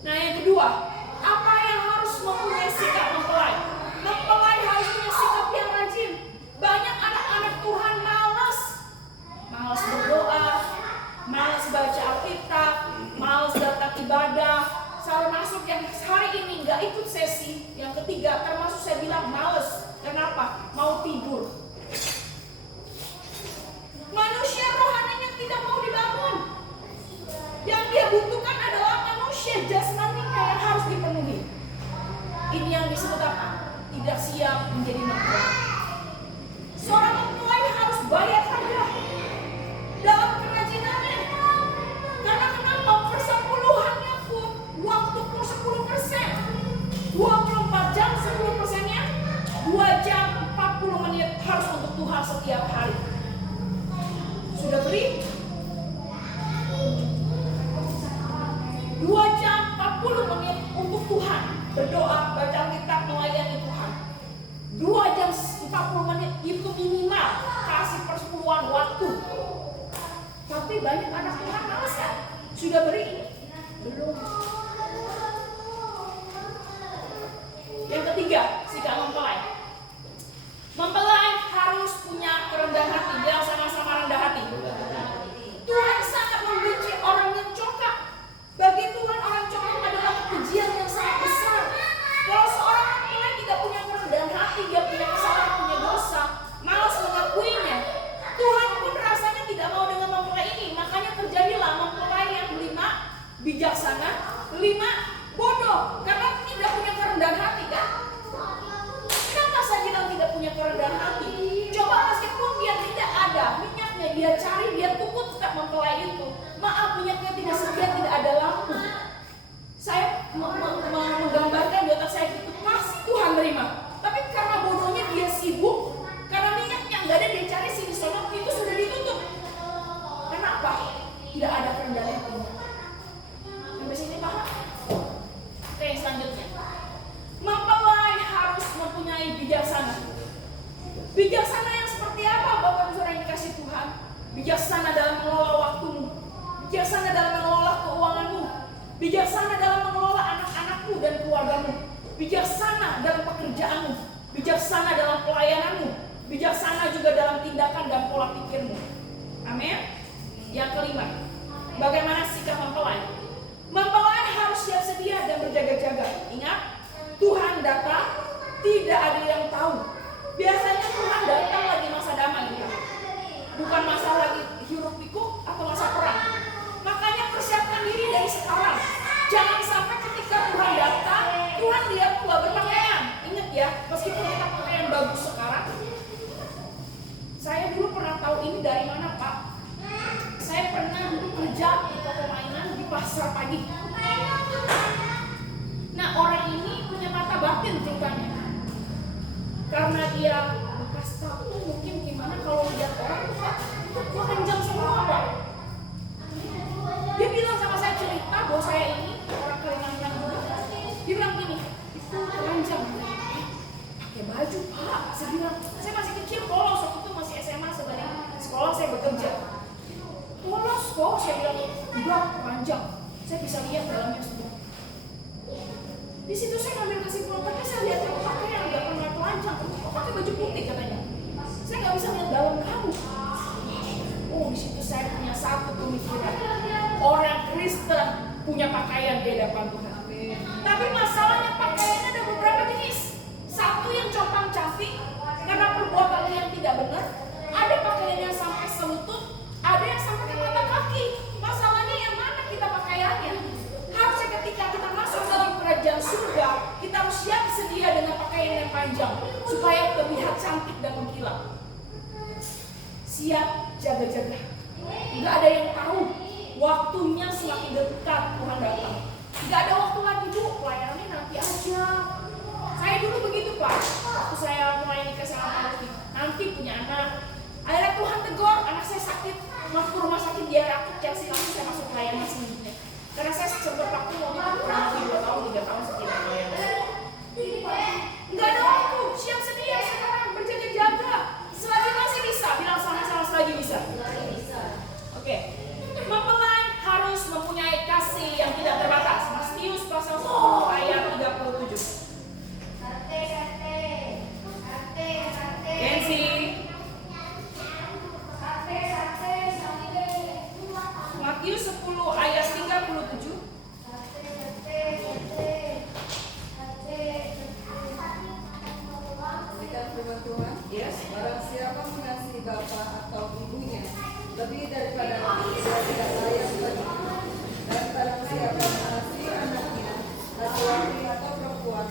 Nah yang kedua, apa yang harus mempunyai sikap mempelai? Mempelai harus punya sikap yang rajin. Banyak anak-anak Tuhan malas berdoa, malas baca Alkitab, malas datang ibadah. Saya masuk yang hari ini nggak ikut sesi. Yang ketiga, termasuk saya bilang malas. Kenapa? Mau tidur. Manusia rohaninya tidak mau dibangun. Yang dia butuhkan adalah manusia jasmaninya yang harus dipenuhi. Ini yang disebut apa? Tidak siap menjadi mempelai. Seorang mempelai harus bayar harga dalam kerajinannya. Karena kenapa? Persepuluhannya pun waktu pun 10%. 24 jam 10%-nya 2 jam 40 menit harus untuk Tuhan setiap hari. Sudah beri 2 jam 40 menit untuk Tuhan. Berdoa, baca Alkitab, melayani Tuhan. 2 jam 40 menit itu minimal. Kasih persepuluhan waktu. Tapi banyak anak Tuhan malas kan? Sudah beri ini? Belum. Yang ketiga, sikap mempelai. Mempelai harus punya kerendahan hati. Bilang sama-sama rendah hati. Tuhan sangat membenci orang yang congkak. Bagi Tuhan orang congkak adalah kekejian yang sangat besar. Kalau seorang mempelai tidak punya kerendahan hati, dia punya kesalahan, punya dosa, malas mengakuinya, Tuhan pun rasanya tidak mau dengan mempelai ini. Makanya terjadilah mempelai yang 5 bijaksana, 5 bodoh, karena tidak punya kerendahan hati kan? Kenapa saya bilang tidak punya kerendahan hati? Coba meskipun dia tidak ada minyaknya, dia cari, dia tunggu tetap mempelai itu. Maaf, minyaknya tidak sedia, tidak ada lampu. Saya menggambarkan di otak saya itu pasti Tuhan terima. Tapi karena bodohnya dia sibuk, karena minyaknya nggak ada, dia cari sini sono, itu sudah ditutup. Kenapa? Tidak ada kerendahan hati. Sampai sini paham? Oke, selanjutnya. Mempelai harus mempunyai bijaksana. Bijaksana yang seperti apa Bapak Ibu Saudara yang dikasih Tuhan? Bijaksana dalam mengelola waktumu. Bijaksana dalam mengelola keuanganmu. Bijaksana dalam mengelola anak-anakmu dan keluargamu. Bijaksana dalam pekerjaanmu. Bijaksana dalam pelayananmu. Bijaksana juga dalam tindakan dan pola pikirmu. Amin. Yang kelima, bagaimana sikap mempelai? Mempelai harus siap sedia dan berjaga-jaga. Ingat, Tuhan datang, tidak ada yang tahu. Biasanya Tuhan datang lagi masa damai, bukan masa lagi hiruk pikuk atau masa perang. Makanya persiapkan diri dari sekarang. Jangan sampai ketika Tuhan datang, Tuhan lihat gua berpakaian. Ingat ya, meskipun kita pakaian bagus sekarang. Saya dulu pernah tahu ini dari mana, Pak? Saya pernah dulu kerja di toko mainan di pasar pagi. Nah, orang ini punya mata batin ceritanya. Karena dia bekas tahu mungkin gimana kalau lihat orang tuh, Pak, itu keranjang semua, Pak. Dia bilang sama saya, cerita bahwa saya ini orang Kalimantan juga. Dia bilang gini, itu keranjang. Pakai baju, Pak. Saya bilang, saya masih kecil, polos waktu itu masih SMA sebenarnya. Sekolah saya bekerja. Polos kok, saya bilang, enggak, keranjang. Saya bisa lihat dalamnya semua. Di situ saya ngambil kesimpulannya, saya lihat kamu pakai yang nggak pernah telanjang, kamu pakai baju putih katanya. Saya nggak bisa lihat dalam kamu. Oh, di situ saya punya satu pemikiran. Orang Kristen punya pakaian di hadapan Tuhan. Tapi masalahnya pakaiannya ada beberapa jenis. Satu yang compang camping karena perbuatan yang tidak benar. Ada pakaian yang sampai selutut, ada yang sampai ke mata kaki. Masalahnya yang mana kita pakaiannya? Harusnya ketika kita masuk dalam kerajaan surga, kita harus siap sedia dengan pakaian yang panjang supaya terlihat cantik dan mengkilat. Siap jaga-jaga. Tidak ada yang tahu. Waktunya semakin dekat Tuhan datang. Tidak ada waktu lagi dulu, pelayanannya nanti aja. Saya dulu begitu, Pak. Waktu saya melayani kesehatan nanti punya anak. Akhirnya Tuhan tegur, anak saya sakit, masuk rumah sakit, dia rakit, Chelsea langsung saya masuk pelayanan selanjutnya. Karena saya sempat waktu waktu itu kurang lebih 2 tahun, 3 tahun sekitar pelayanan. Enggak ada waktu, siap sedia sekarang, berjaga-jaga. Selagi masih bisa, bilang sama-sama selagi bisa.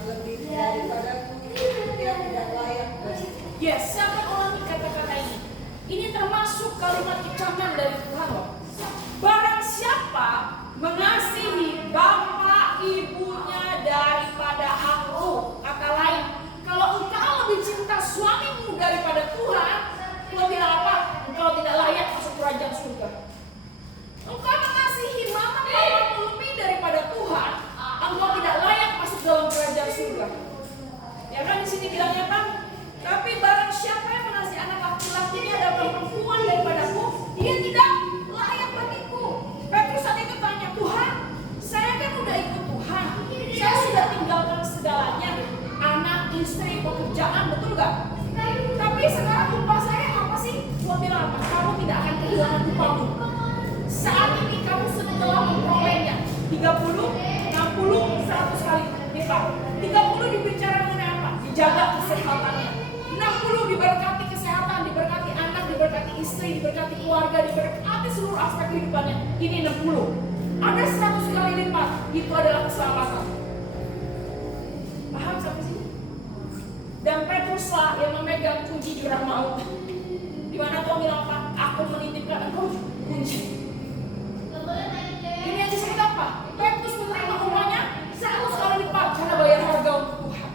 lebih daripadaku, dia tidak layak bagiku. Yes, siapa ulangi kata-kata ini? Ini termasuk kalimat kecaman dari Tuhan loh. Barang siapa mengasihi bapak ibunya daripada aku, kata lain, kalau engkau lebih cinta suamimu daripada Tuhan, engkau bilang apa? Engkau tidak layak masuk kerajaan surga. Engkau mengasihi mama papamu lebih daripada Tuhan, engkau tidak layak masuk dalam kerajaan surga. Ya kan di sini bilangnya apa? Tapi barang siapa yang mengasihi anak laki-lakinya daripada perempuan daripadaku, dia tidak layak bagiku. Petrus saat itu tanya, Tuhan, saya kan udah ikut Tuhan, saya sudah tinggalkan segalanya, anak, istri, pekerjaan, betul gak? Tapi sekarang upah saya apa sih? Tuhan bilang apa? Kamu tidak akan kehilangan upahmu. Saat ini kamu setelah memperolehnya 30, 60, 100 kali lipat. 30 dibicara mengenai apa? Dijaga kesehatannya. 60 diberkati kesehatan, diberkati anak, diberkati istri, diberkati keluarga, diberkati seluruh aspek kehidupannya. Ini 60. Ada 100 kali lipat. Itu adalah keselamatan. Paham sampai sini? Dan Petruslah yang memegang kunci jurang maut. Di mana Tuhan bilang apa? Aku menitipkan engkau kunci. Ini yang disebut apa? Petrus menerima upahnya 100 kali lipat karena bayar harga untuk Tuhan.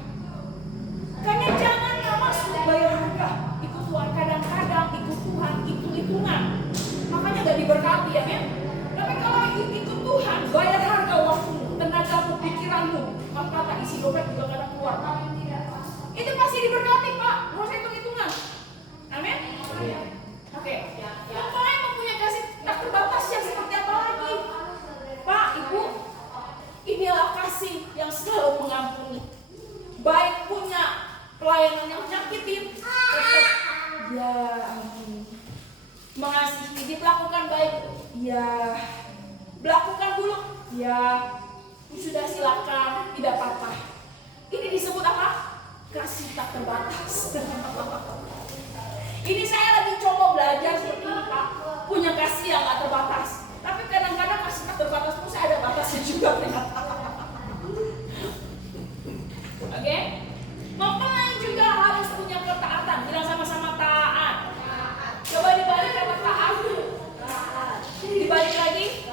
Karena jangan masuk bayar harga, ikut Tuhan. Kadang-kadang ikut Tuhan, hitung-hitungan, makanya gak diberkati ya kan? Tapi kalau ikut Tuhan, bayar harga waktumu, tenagamu, pikiranmu, maka isi dompet juga kadang keluar. Itu pasti diberkati Pak, gak usah hitung-hitungan. Amin? Oke. Apa yang mempunyai kasih tak terbatas yang seperti apa lagi? Pak, Ibu, inilah kasih yang selalu mengampuni. Baik punya pelayanan yang nyakitin, tetap ya ampun. Mengasihi, diperlakukan baik, ya. Berlakukan buruk, ya. Sudah silakan, tidak apa-apa. Ini disebut apa? Kasih tak terbatas. Ini saya lagi coba belajar seperti ini Pak, punya kasih yang tak terbatas. Tapi kadang-kadang kasih tak terbatas pun saya ada batasnya juga ternyata. Oke? Mempelai juga harus punya ketaatan. Bilang sama-sama taat. Coba dibalik kata taat. Dibalik lagi.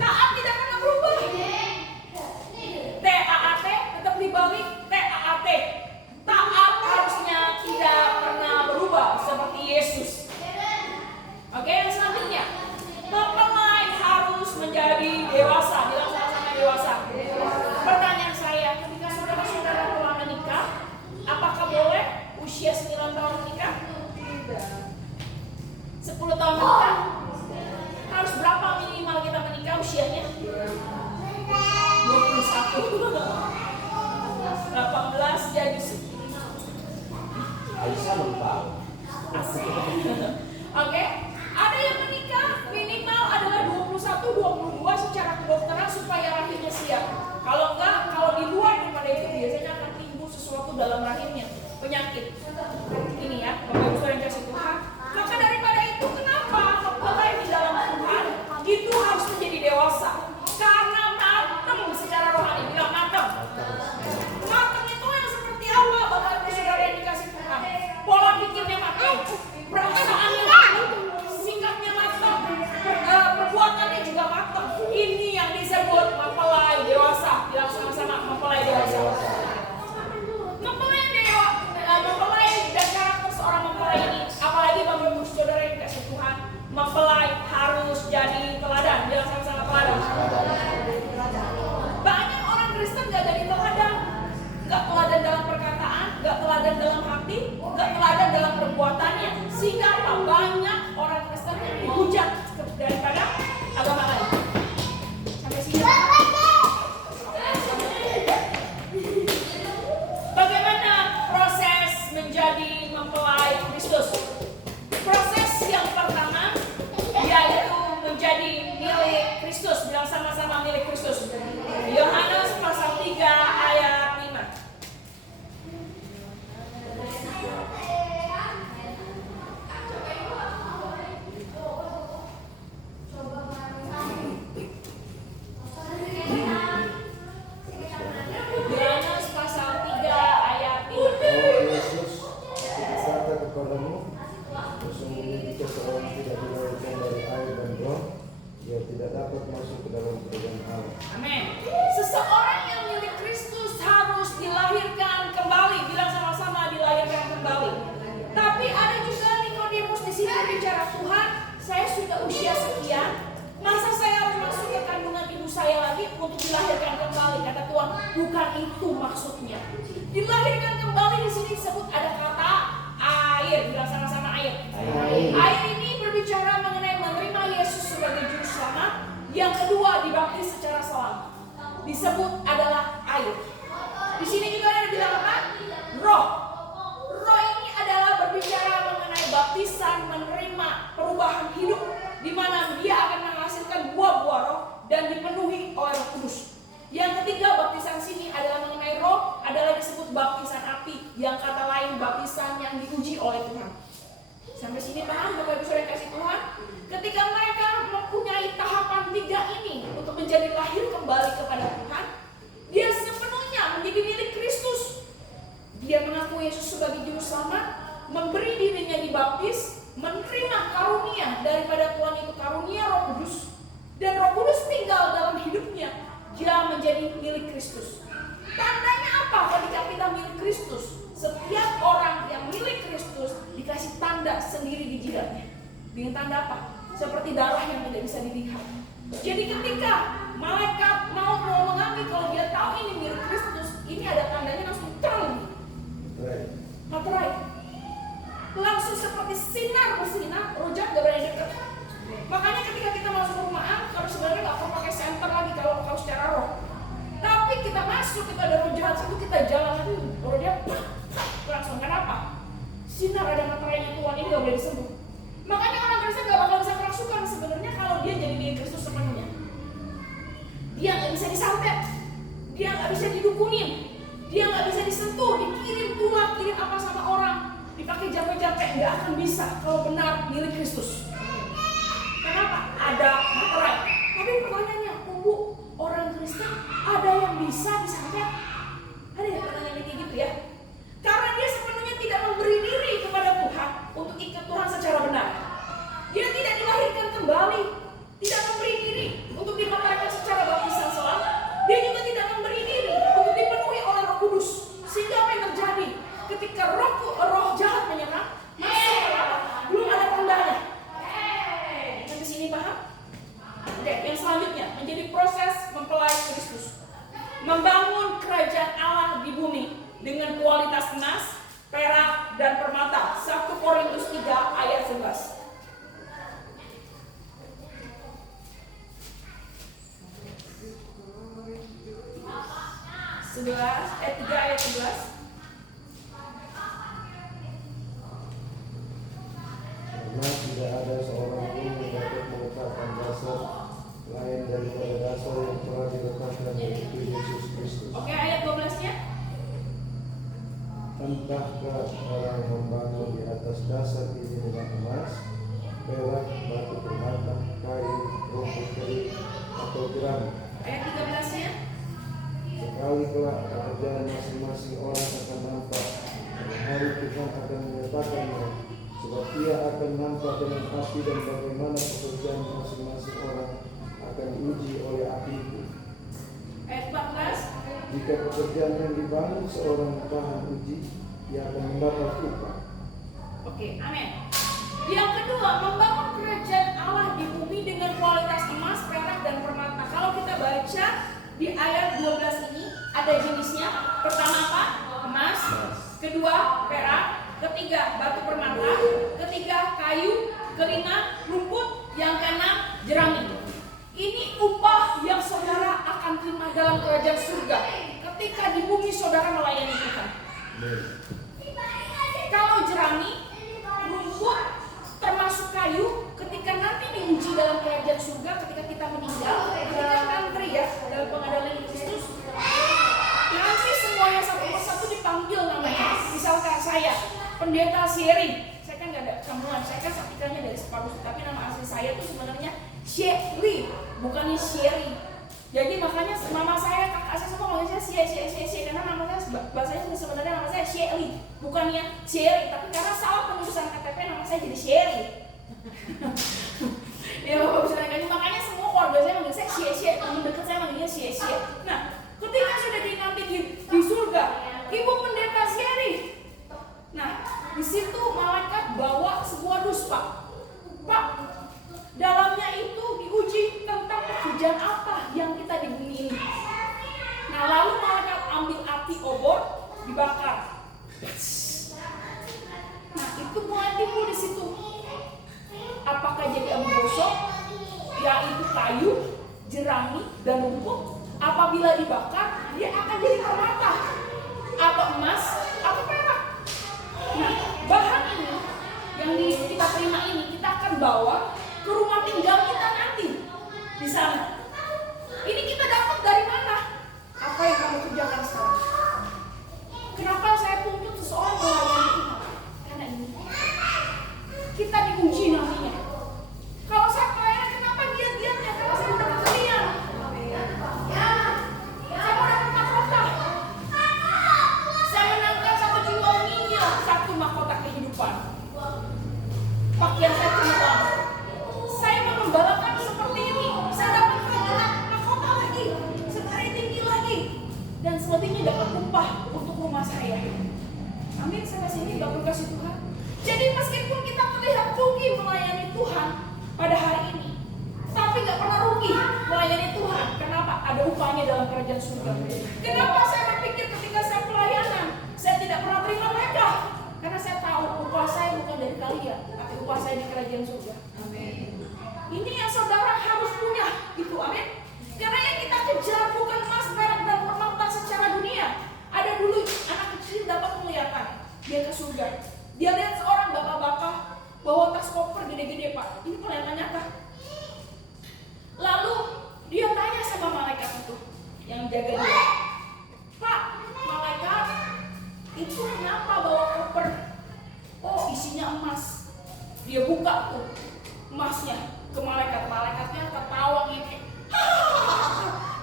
Taat tidak pernah berubah. T-A-A-T tetap dibalik T-A-A-T. Taat harusnya tidak pernah berubah seperti Yesus. Oke, yang selanjutnya. Mempelai harus menjadi dewasa. Bilang sama-sama dewasa. Pertanyaan saya, ketika saudara-saudara telah menikah, apakah boleh usia 9 tahun menikah? Tidak. 10 tahun menikah? Harus berapa minimal kita menikah usianya? 21. 18 jadi Aisyah lupa. Oke, ada yang menikah minimal adalah 21-22 secara kedokteran supaya rahimnya siap. Kalau enggak, kalau di luar daripada itu biasanya akan timbul sesuatu dalam rahimnya, penyakit. Ini ya, Bapak Ibu Saudara yang kasih Tuhan. Maka daripada itu, kenapa mempelai di dalam Tuhan itu harus menjadi dewasa? Karena matang secara rohani, bilang matang. Matang itu yang seperti apa, Bapak Ibu Saudara yang dikasih Tuhan? Pola pikirnya matang, perasaannya matang, sikapnya matang, perbuatannya juga matang. Ini yang disebut mempelai dewasa. Bilang sama-sama mempelai dewasa. Mempelai dan karakter seorang mempelai ini, apalagi Bapak Ibu Saudara yang dikasih Tuhan, mempelai harus jadi teladan. Bilang sama-sama teladan. Banyak orang Kristen gak jadi teladan. Gak teladan dalam perkataan, gak teladan dalam hati, gak teladan dalam perbuatannya. Sehingga apa? Banyak orang Kristen yang dihujat daripada agama lain. Sampai sini. Bagaimana proses menjadi mempelai Kristus? Proses yang pertama yaitu menjadi milik Kristus. Bilang sama-sama milik Kristus. Yohanes pasal 3 ayat 5. Bukan itu maksudnya. Dilahirkan kembali di sini disebut ada kata air. Bilang sama-sama air. Air ini berbicara mengenai menerima Yesus sebagai juru selamat. Yang kedua dibaptis secara selam. Disebut adalah air. Di sini juga ada bilang apa? Roh. Roh ini adalah berbicara mengenai baptisan, menerima perubahan hidup, di mana dia akan menghasilkan buah-buah roh dan dipenuhi oleh Roh Kudus. Yang ketiga, baptisan sini adalah mengenai roh, adalah disebut baptisan api, yang kata lain baptisan yang diuji oleh Tuhan. Sampai sini paham Bapak Ibu Saudara kasih Tuhan? Ketika mereka mempunyai tahapan 3 ini untuk menjadi lahir kembali kepada Tuhan, dia sepenuhnya menjadi milik Kristus. Dia mengaku Yesus sebagai juru selamat, memberi dirinya dibaptis, menerima karunia daripada Tuhan, itu karunia Roh Kudus, dan Roh Kudus tinggal dalam hidupnya. Dia menjadi milik Kristus. Tandanya apa ketika kita milik Kristus? Setiap orang yang milik Kristus dikasih tanda sendiri di jidatnya. Dengan tanda apa? Seperti darah yang tidak bisa dilihat. Jadi ketika malaikat mau mengambil, kalau dia tahu ini milik Kristus, ini ada tandanya langsung terang. Materai. Langsung seperti sinar bersinar, roh jahat gak berani dekat. Makanya ketika kita masuk rumah, kalau sebenarnya gak perlu pakai senter lagi kalau secara roh. Tapi kita masuk, kita ada roh jahat situ, kita jalan lagi, roh jahat langsung. Kenapa? Sinar ada materainya Tuhan ini gak boleh disembuh. Makanya orang Kristen gak bakal bisa kerasukan sebenarnya kalau dia jadi milik Kristus sepenuhnya. Dia gak bisa disantet, dia gak bisa didukunin, dia gak bisa disentuh, dikirim tulang, kirim apa sama orang, dipakai capek-capek, gak akan bisa kalau benar milik Kristus. Kenapa? Ada materai. Tapi pertanyaannya, Bu, orang Kristen ada yang bisa disantet? Ada yang pertanyaan kayak gitu ya? Karena dia sepenuhnya tidak memberi diri kepada Tuhan untuk ikut Tuhan secara benar. Dia tidak dilahirkan kembali, tidak memberi diri untuk dimateraikan secara baptisan selam. Dia juga tidak memberi diri untuk dipenuhi oleh Roh Kudus. Sehingga apa yang terjadi? Ketika roh jahat menyerang, masuk ke apa? Belum ada tandanya. Sampai sini paham? Oke, yang selanjutnya menjadi proses mempelai Kristus. Membangun kerajaan Allah di bumi dengan kualitas emas, perak, dan permata. 1 Korintus 3 ayat 11. 3 ayat 11. Karena tidak ada seorang pun yang dapat meletakkan dasar lain daripada dasar yang telah diletakkan, yaitu Yesus Kristus. Oke, ayat 12-nya. Entahkah orang membangun di atas dasar ini dengan emas, perak, batu permata, kayu, rumput kering, atau jerami? Ayat 13-nya. Sekali kelak pekerjaan masing-masing orang akan nampak, dan hari Tuhan akan menyatakannya, sebab ia akan nampak dengan api, dan bagaimana pekerjaan masing-masing orang akan diuji oleh api itu. Ayat 14. Jika pekerjaan yang dibangun seorang tahan uji, ia akan mendapat upah. Oke, amin. Yang kedua, membangun kerajaan Allah di bumi dengan kualitas emas, perak, dan permata. Kalau kita baca di ayat 12 ini ada jenisnya. Pertama apa? Emas. Kedua, perak. Ketiga, batu permata. Ketiga, kayu. Kelima, rumput. Yang keenam, jerami. Ini upah yang saudara akan terima dalam kerajaan surga ketika di bumi saudara melayani Tuhan. Kalau jerami, rumput, termasuk kayu, ketika nanti diuji dalam kerajaan surga, ketika kita meninggal, kita antri ya dalam pengadilan Kristus. Nanti semuanya satu persatu dipanggil namanya. Misalkan saya, pendeta Sherry, saya kan nggak ada campuran, saya kan saktikannya dari Separuh, tapi nama asli saya itu sebenarnya Sherry, bukannya Sherry. Jadi makanya mama saya, kakak saya semua ngomongnya Sherry, karena namanya bahasanya sebenarnya nama saya Sherry, bukannya Sherry, tapi karena salah penulisan KTP nama saya jadi Sherry. Ya Bapak bisa nanya, makanya semua keluarga saya manggil saya Sherry, teman dekat saya manggilnya Sherry. Nah, ketika sudah nanti di surga, Ibu Pendeta Sherry. Nah, di situ malaikat bawa sebuah dus, Pak, dalamnya itu diuji tentang pekerjaan apa yang kita di bumi ini. Nah, lalu malaikat bawa ke rumah tinggal kita nanti di sana. Ini kita dapat dari mana? Apa yang kamu kerjakan sekarang? Kenapa saya tuntut seseorang melayani Tuhan? Karena ini kita diuji namanya. Kalau saya pelayanan, kenapa giat-giatnya? Karena saya udah kekalian. Saya mau dapat mahkota. Saya menangkan satu jiwa menginjil, satu mahkota kehidupan. Pakaian saya terulang. Saya mengembalakan seperti ini. Saya dapat mahkota lagi, sekali tinggi lagi, dan selebihnya dapat upah untuk rumah saya. Amin. Sampai sini Bapak kasih Tuhan. Jadi meskipun kita terlihat rugi melayani Tuhan pada hari ini, tapi gak pernah rugi melayani Tuhan. Kenapa? Ada upahnya dalam kerajaan surga. Kenapa saya berpikir ketika saya pelayanan, saya tidak pernah terima mereka? Karena saya tahu upah saya bukan dari kalian, tapi upah saya di kerajaan surga. Amin. Ini yang saudara harus punya, gitu. Amin. Karena yang kita kejar bukan emas, perak, dan permata secara dunia. Ada dulu anak kecil dapat penglihatan, dia ke surga. Dia lihat seorang bapak-bapak bawa tas koper gede-gede, Pak. Ini penglihatan nyata. Lalu dia tanya sama malaikat itu yang jaga dia, Pak, malaikat itu kenapa bawa koper? Oh, isinya emas. Dia buka tuh emasnya ke malaikat. Malaikatnya ketawa gitu.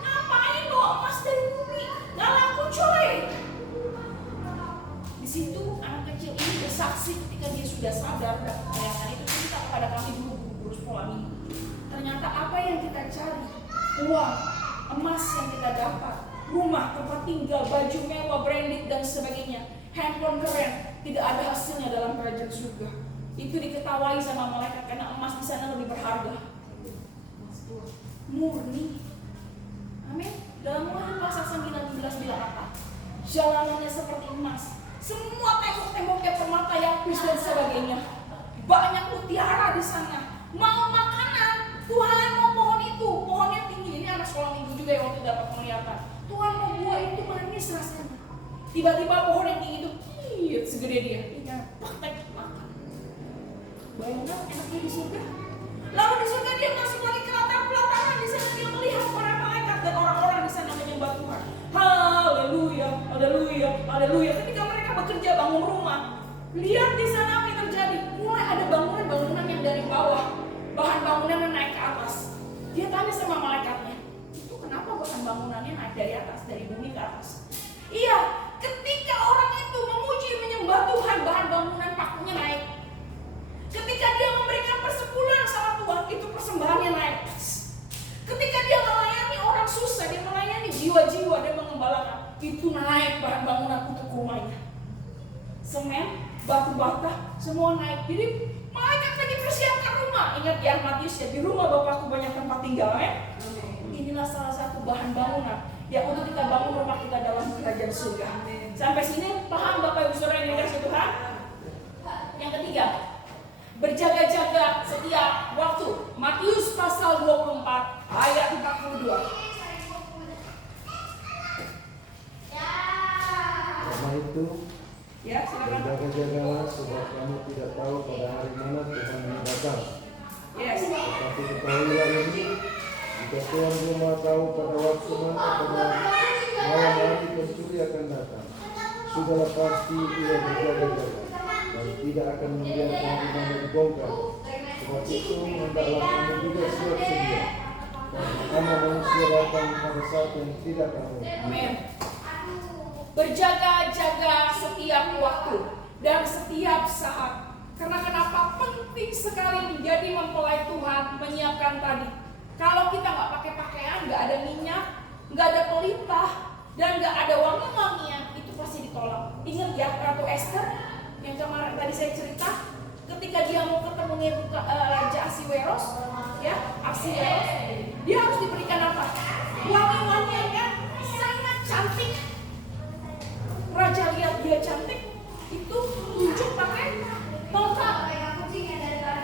Ngapain bawa emas dari bumi? Nggak laku coy. Di situ anak kecil ini bersaksi ketika dia sudah sadar dan penglihatan itu cerita kepada kami dulu guru sekolah minggu. Ternyata apa yang kita cari, uang, emas yang kita dapat, rumah, tempat tinggal, baju mewah, branded dan sebagainya, handphone keren, tidak ada hasilnya dalam kerajaan surga. Itu diketawai sama malaikat karena emas di sana lebih berharga. Murni. Amin. Dalam Wahyu pasal 19 bilang apa? Jalanannya seperti emas. Semua tembok-temboknya permata, yapis dan sebagainya. Banyak mutiara di sana. Mau makanan, Tuhan mau pohon itu, pohonnya tinggi. Ini anak sekolah minggu juga yang waktu dapat penglihatan. Tuhan mau buah itu manis rasanya. Tiba-tiba pohon yang tinggi itu, segede dia. Ini praktek makan. Bayangkan enaknya di surga. Lalu di surga dia masuk lagi ke latar-pelataran. Di sana dia melihat para malaikat dan orang-orang di sana menyembah Tuhan. Haleluya, haleluya, haleluya. Ketika mereka bekerja bangun rumah, lihat di sana apa yang terjadi. Mulai ada bangunan-bangunan yang dari bawah, bahan bangunannya naik ke atas. Dia tanya sama malaikatnya, itu kenapa bahan bangunannya naik dari atas, dari bumi ke atas? Iya, ketika orang itu memuji menyembah Tuhan, bahan bangunan pakunya naik. Ketika dia memberikan persepuluhan sama Tuhan, itu persembahannya naik. Ketika dia melayani orang susah, dia melayani jiwa-jiwa, dia mengembalakan, itu naik bahan bangunan untuk rumahnya. Semen, batu bata, semua naik. Jadi malaikat lagi persiapkan rumah. Ingat ya Matius ya, di rumah Bapakku banyak tempat tinggal ya. Inilah salah satu bahan bangunan yang untuk kita bangun rumah kita dalam kerajaan surga. Sampai sini paham Bapak Ibu Saudara yang dikasih Tuhan? Yang ketiga, berjaga-jaga setiap waktu. Matius pasal 24 ayat 42. Karena itu, Ya, silakan. berjaga-jagalah sebab kamu tidak tahu pada hari mana Tuhan datang. Yes. Tetapi ketahuilah ini, jika Tuhan belum tahu pada waktu mana pada malam hari pencuri akan datang, sudahlah pasti ia berjaga-jaga dan tidak akan membiarkan imannya dibongkar. Sebab itu hendaklah kamu juga siap sedia, karena Anak Manusia datang pada saat yang tidak kamu. Amin. Berjaga-jaga setiap waktu dan setiap saat. Karena kenapa penting sekali menjadi mempelai Tuhan, menyiapkan tadi. Kalau kita nggak pakai pakaian, nggak ada minyak, nggak ada pelita, dan nggak ada wangi-wangian, itu pasti ditolak. Ingat ya Ratu Esther yang kemarin tadi saya cerita, ketika dia mau ketemu Raja Ahasiweros, ya Ahasiweros, dia harus diberikan apa? Wangi-wangian kan sangat cantik. Raja lihat dia cantik, itu tunjuk pakai pelengkap.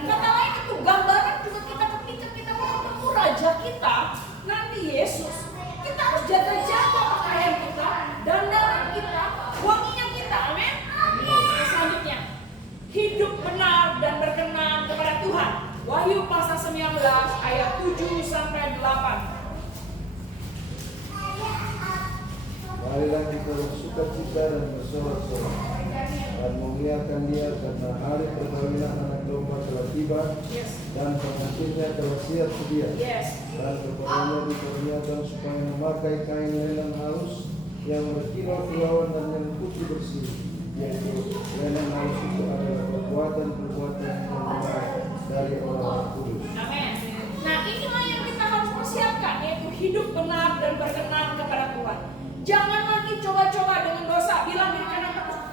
Kata lain itu gambaran juga kita ketika kita mau ketemu Raja kita, nanti Yesus, kita harus jaga-jaga pakaian kita, dandanan kita, wanginya kita, amin. Selanjutnya, hidup benar dan berkenan kepada Tuhan. Wahyu pasal 19 ayat 7 sampai 8. Marilah kita bersukacita dan bersorak-sorak dan memuliakan Dia karena hari perkawinan anak domba telah tiba dan pengantinnya telah siap sedia. Dan kepadanya diperlihatkan supaya memakai kain lenan halus yang berkilau-kilauan dan yang putih bersih, yaitu lenan halus itu adalah perbuatan-perbuatan yang benar dari orang kudus. Amin. Nah, inilah yang kita harus persiapkan, yaitu hidup benar dan berkenan kepada Tuhan. Jangan lagi coba-coba dengan dosa. Bilang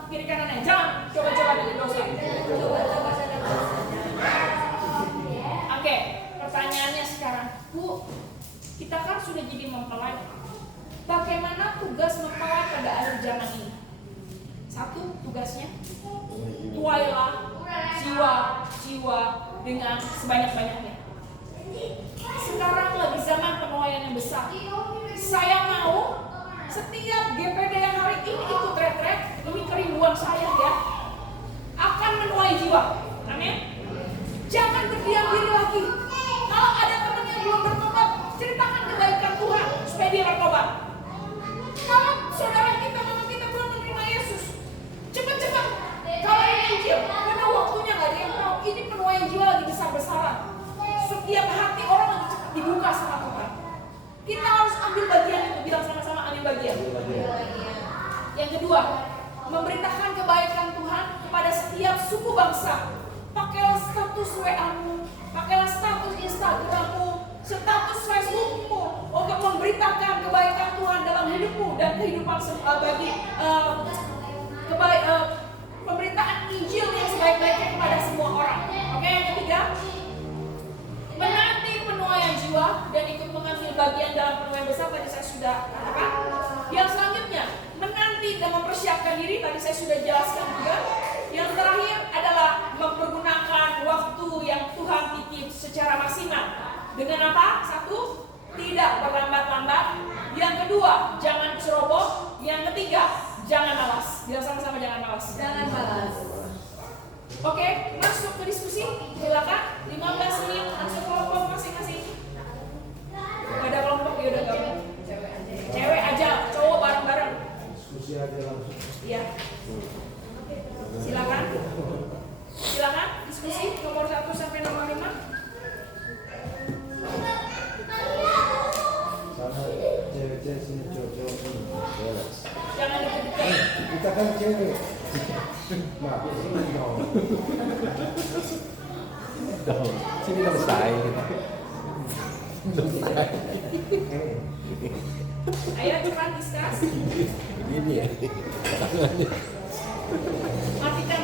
kiri kanannya, jangan coba-coba dengan dosa. Oke, pertanyaannya sekarang, Bu, kita kan sudah jadi mempelai. Bagaimana tugas mempelai pada akhir zaman ini? Satu, tugasnya tuailah jiwa-jiwa dengan sebanyak-banyaknya. Sekarang lagi zaman penuaian yang besar. Saya mau setiap GPD yang hari ini ikut retret, ini kerinduan saya ya, akan menuai jiwa. Amin. Jangan berdiam diri lagi. Kalau ada teman yang belum bertobat, ceritakan kebaikan Tuhan supaya dia bertobat. Kalau saudara kita, mama kita belum menerima Yesus, cepat-cepat kabarin Injil. Karena waktunya nggak ada yang tahu. Ini penuaian jiwa lagi besar-besaran. Setiap hati orang lagi cepat dibuka sama Tuhan. Kita harus ambil bagian itu. Bilang sama-sama ambil bagian. Yang kedua, memberitakan kebaikan Tuhan kepada setiap suku bangsa. Pakailah status WA-mu, pakailah status Instagram-mu, status Facebook-mu untuk memberitakan kebaikan Tuhan dalam hidupmu dan kehidupan bagi pemberitaan Injil yang sebaik-baiknya kepada semua orang. Oke, yang ketiga, menanti penuaian jiwa dan ikut mengambil bagian dalam penuaian besar. Tadi saya sudah katakan. Yang selanjutnya, menanti dan mempersiapkan diri. Tadi saya sudah jelaskan juga. Yang terakhir adalah mempergunakan waktu yang Tuhan titip secara maksimal. Dengan apa? Satu, tidak berlambat-lambat. Yang kedua, jangan ceroboh. Yang ketiga, jangan malas. Bilang sama-sama jangan malas. Jangan malas. Oke, masuk ke diskusi. Silakan. 15 menit masuk kelompok masing-masing. Ada kelompok ya udah gabung. Cewek aja, cowok bareng-bareng. Diskusi aja langsung. Iya. Silakan. Silakan diskusi nomor 1 sampai nomor 5. Sama cewek-cewek sini, cowok-cowok sini. Jangan deket-deket. Kita kan cewek. Nah, sini dong. Sini kan selesai. Ayo cepat diskus. Ini ya. Matikan.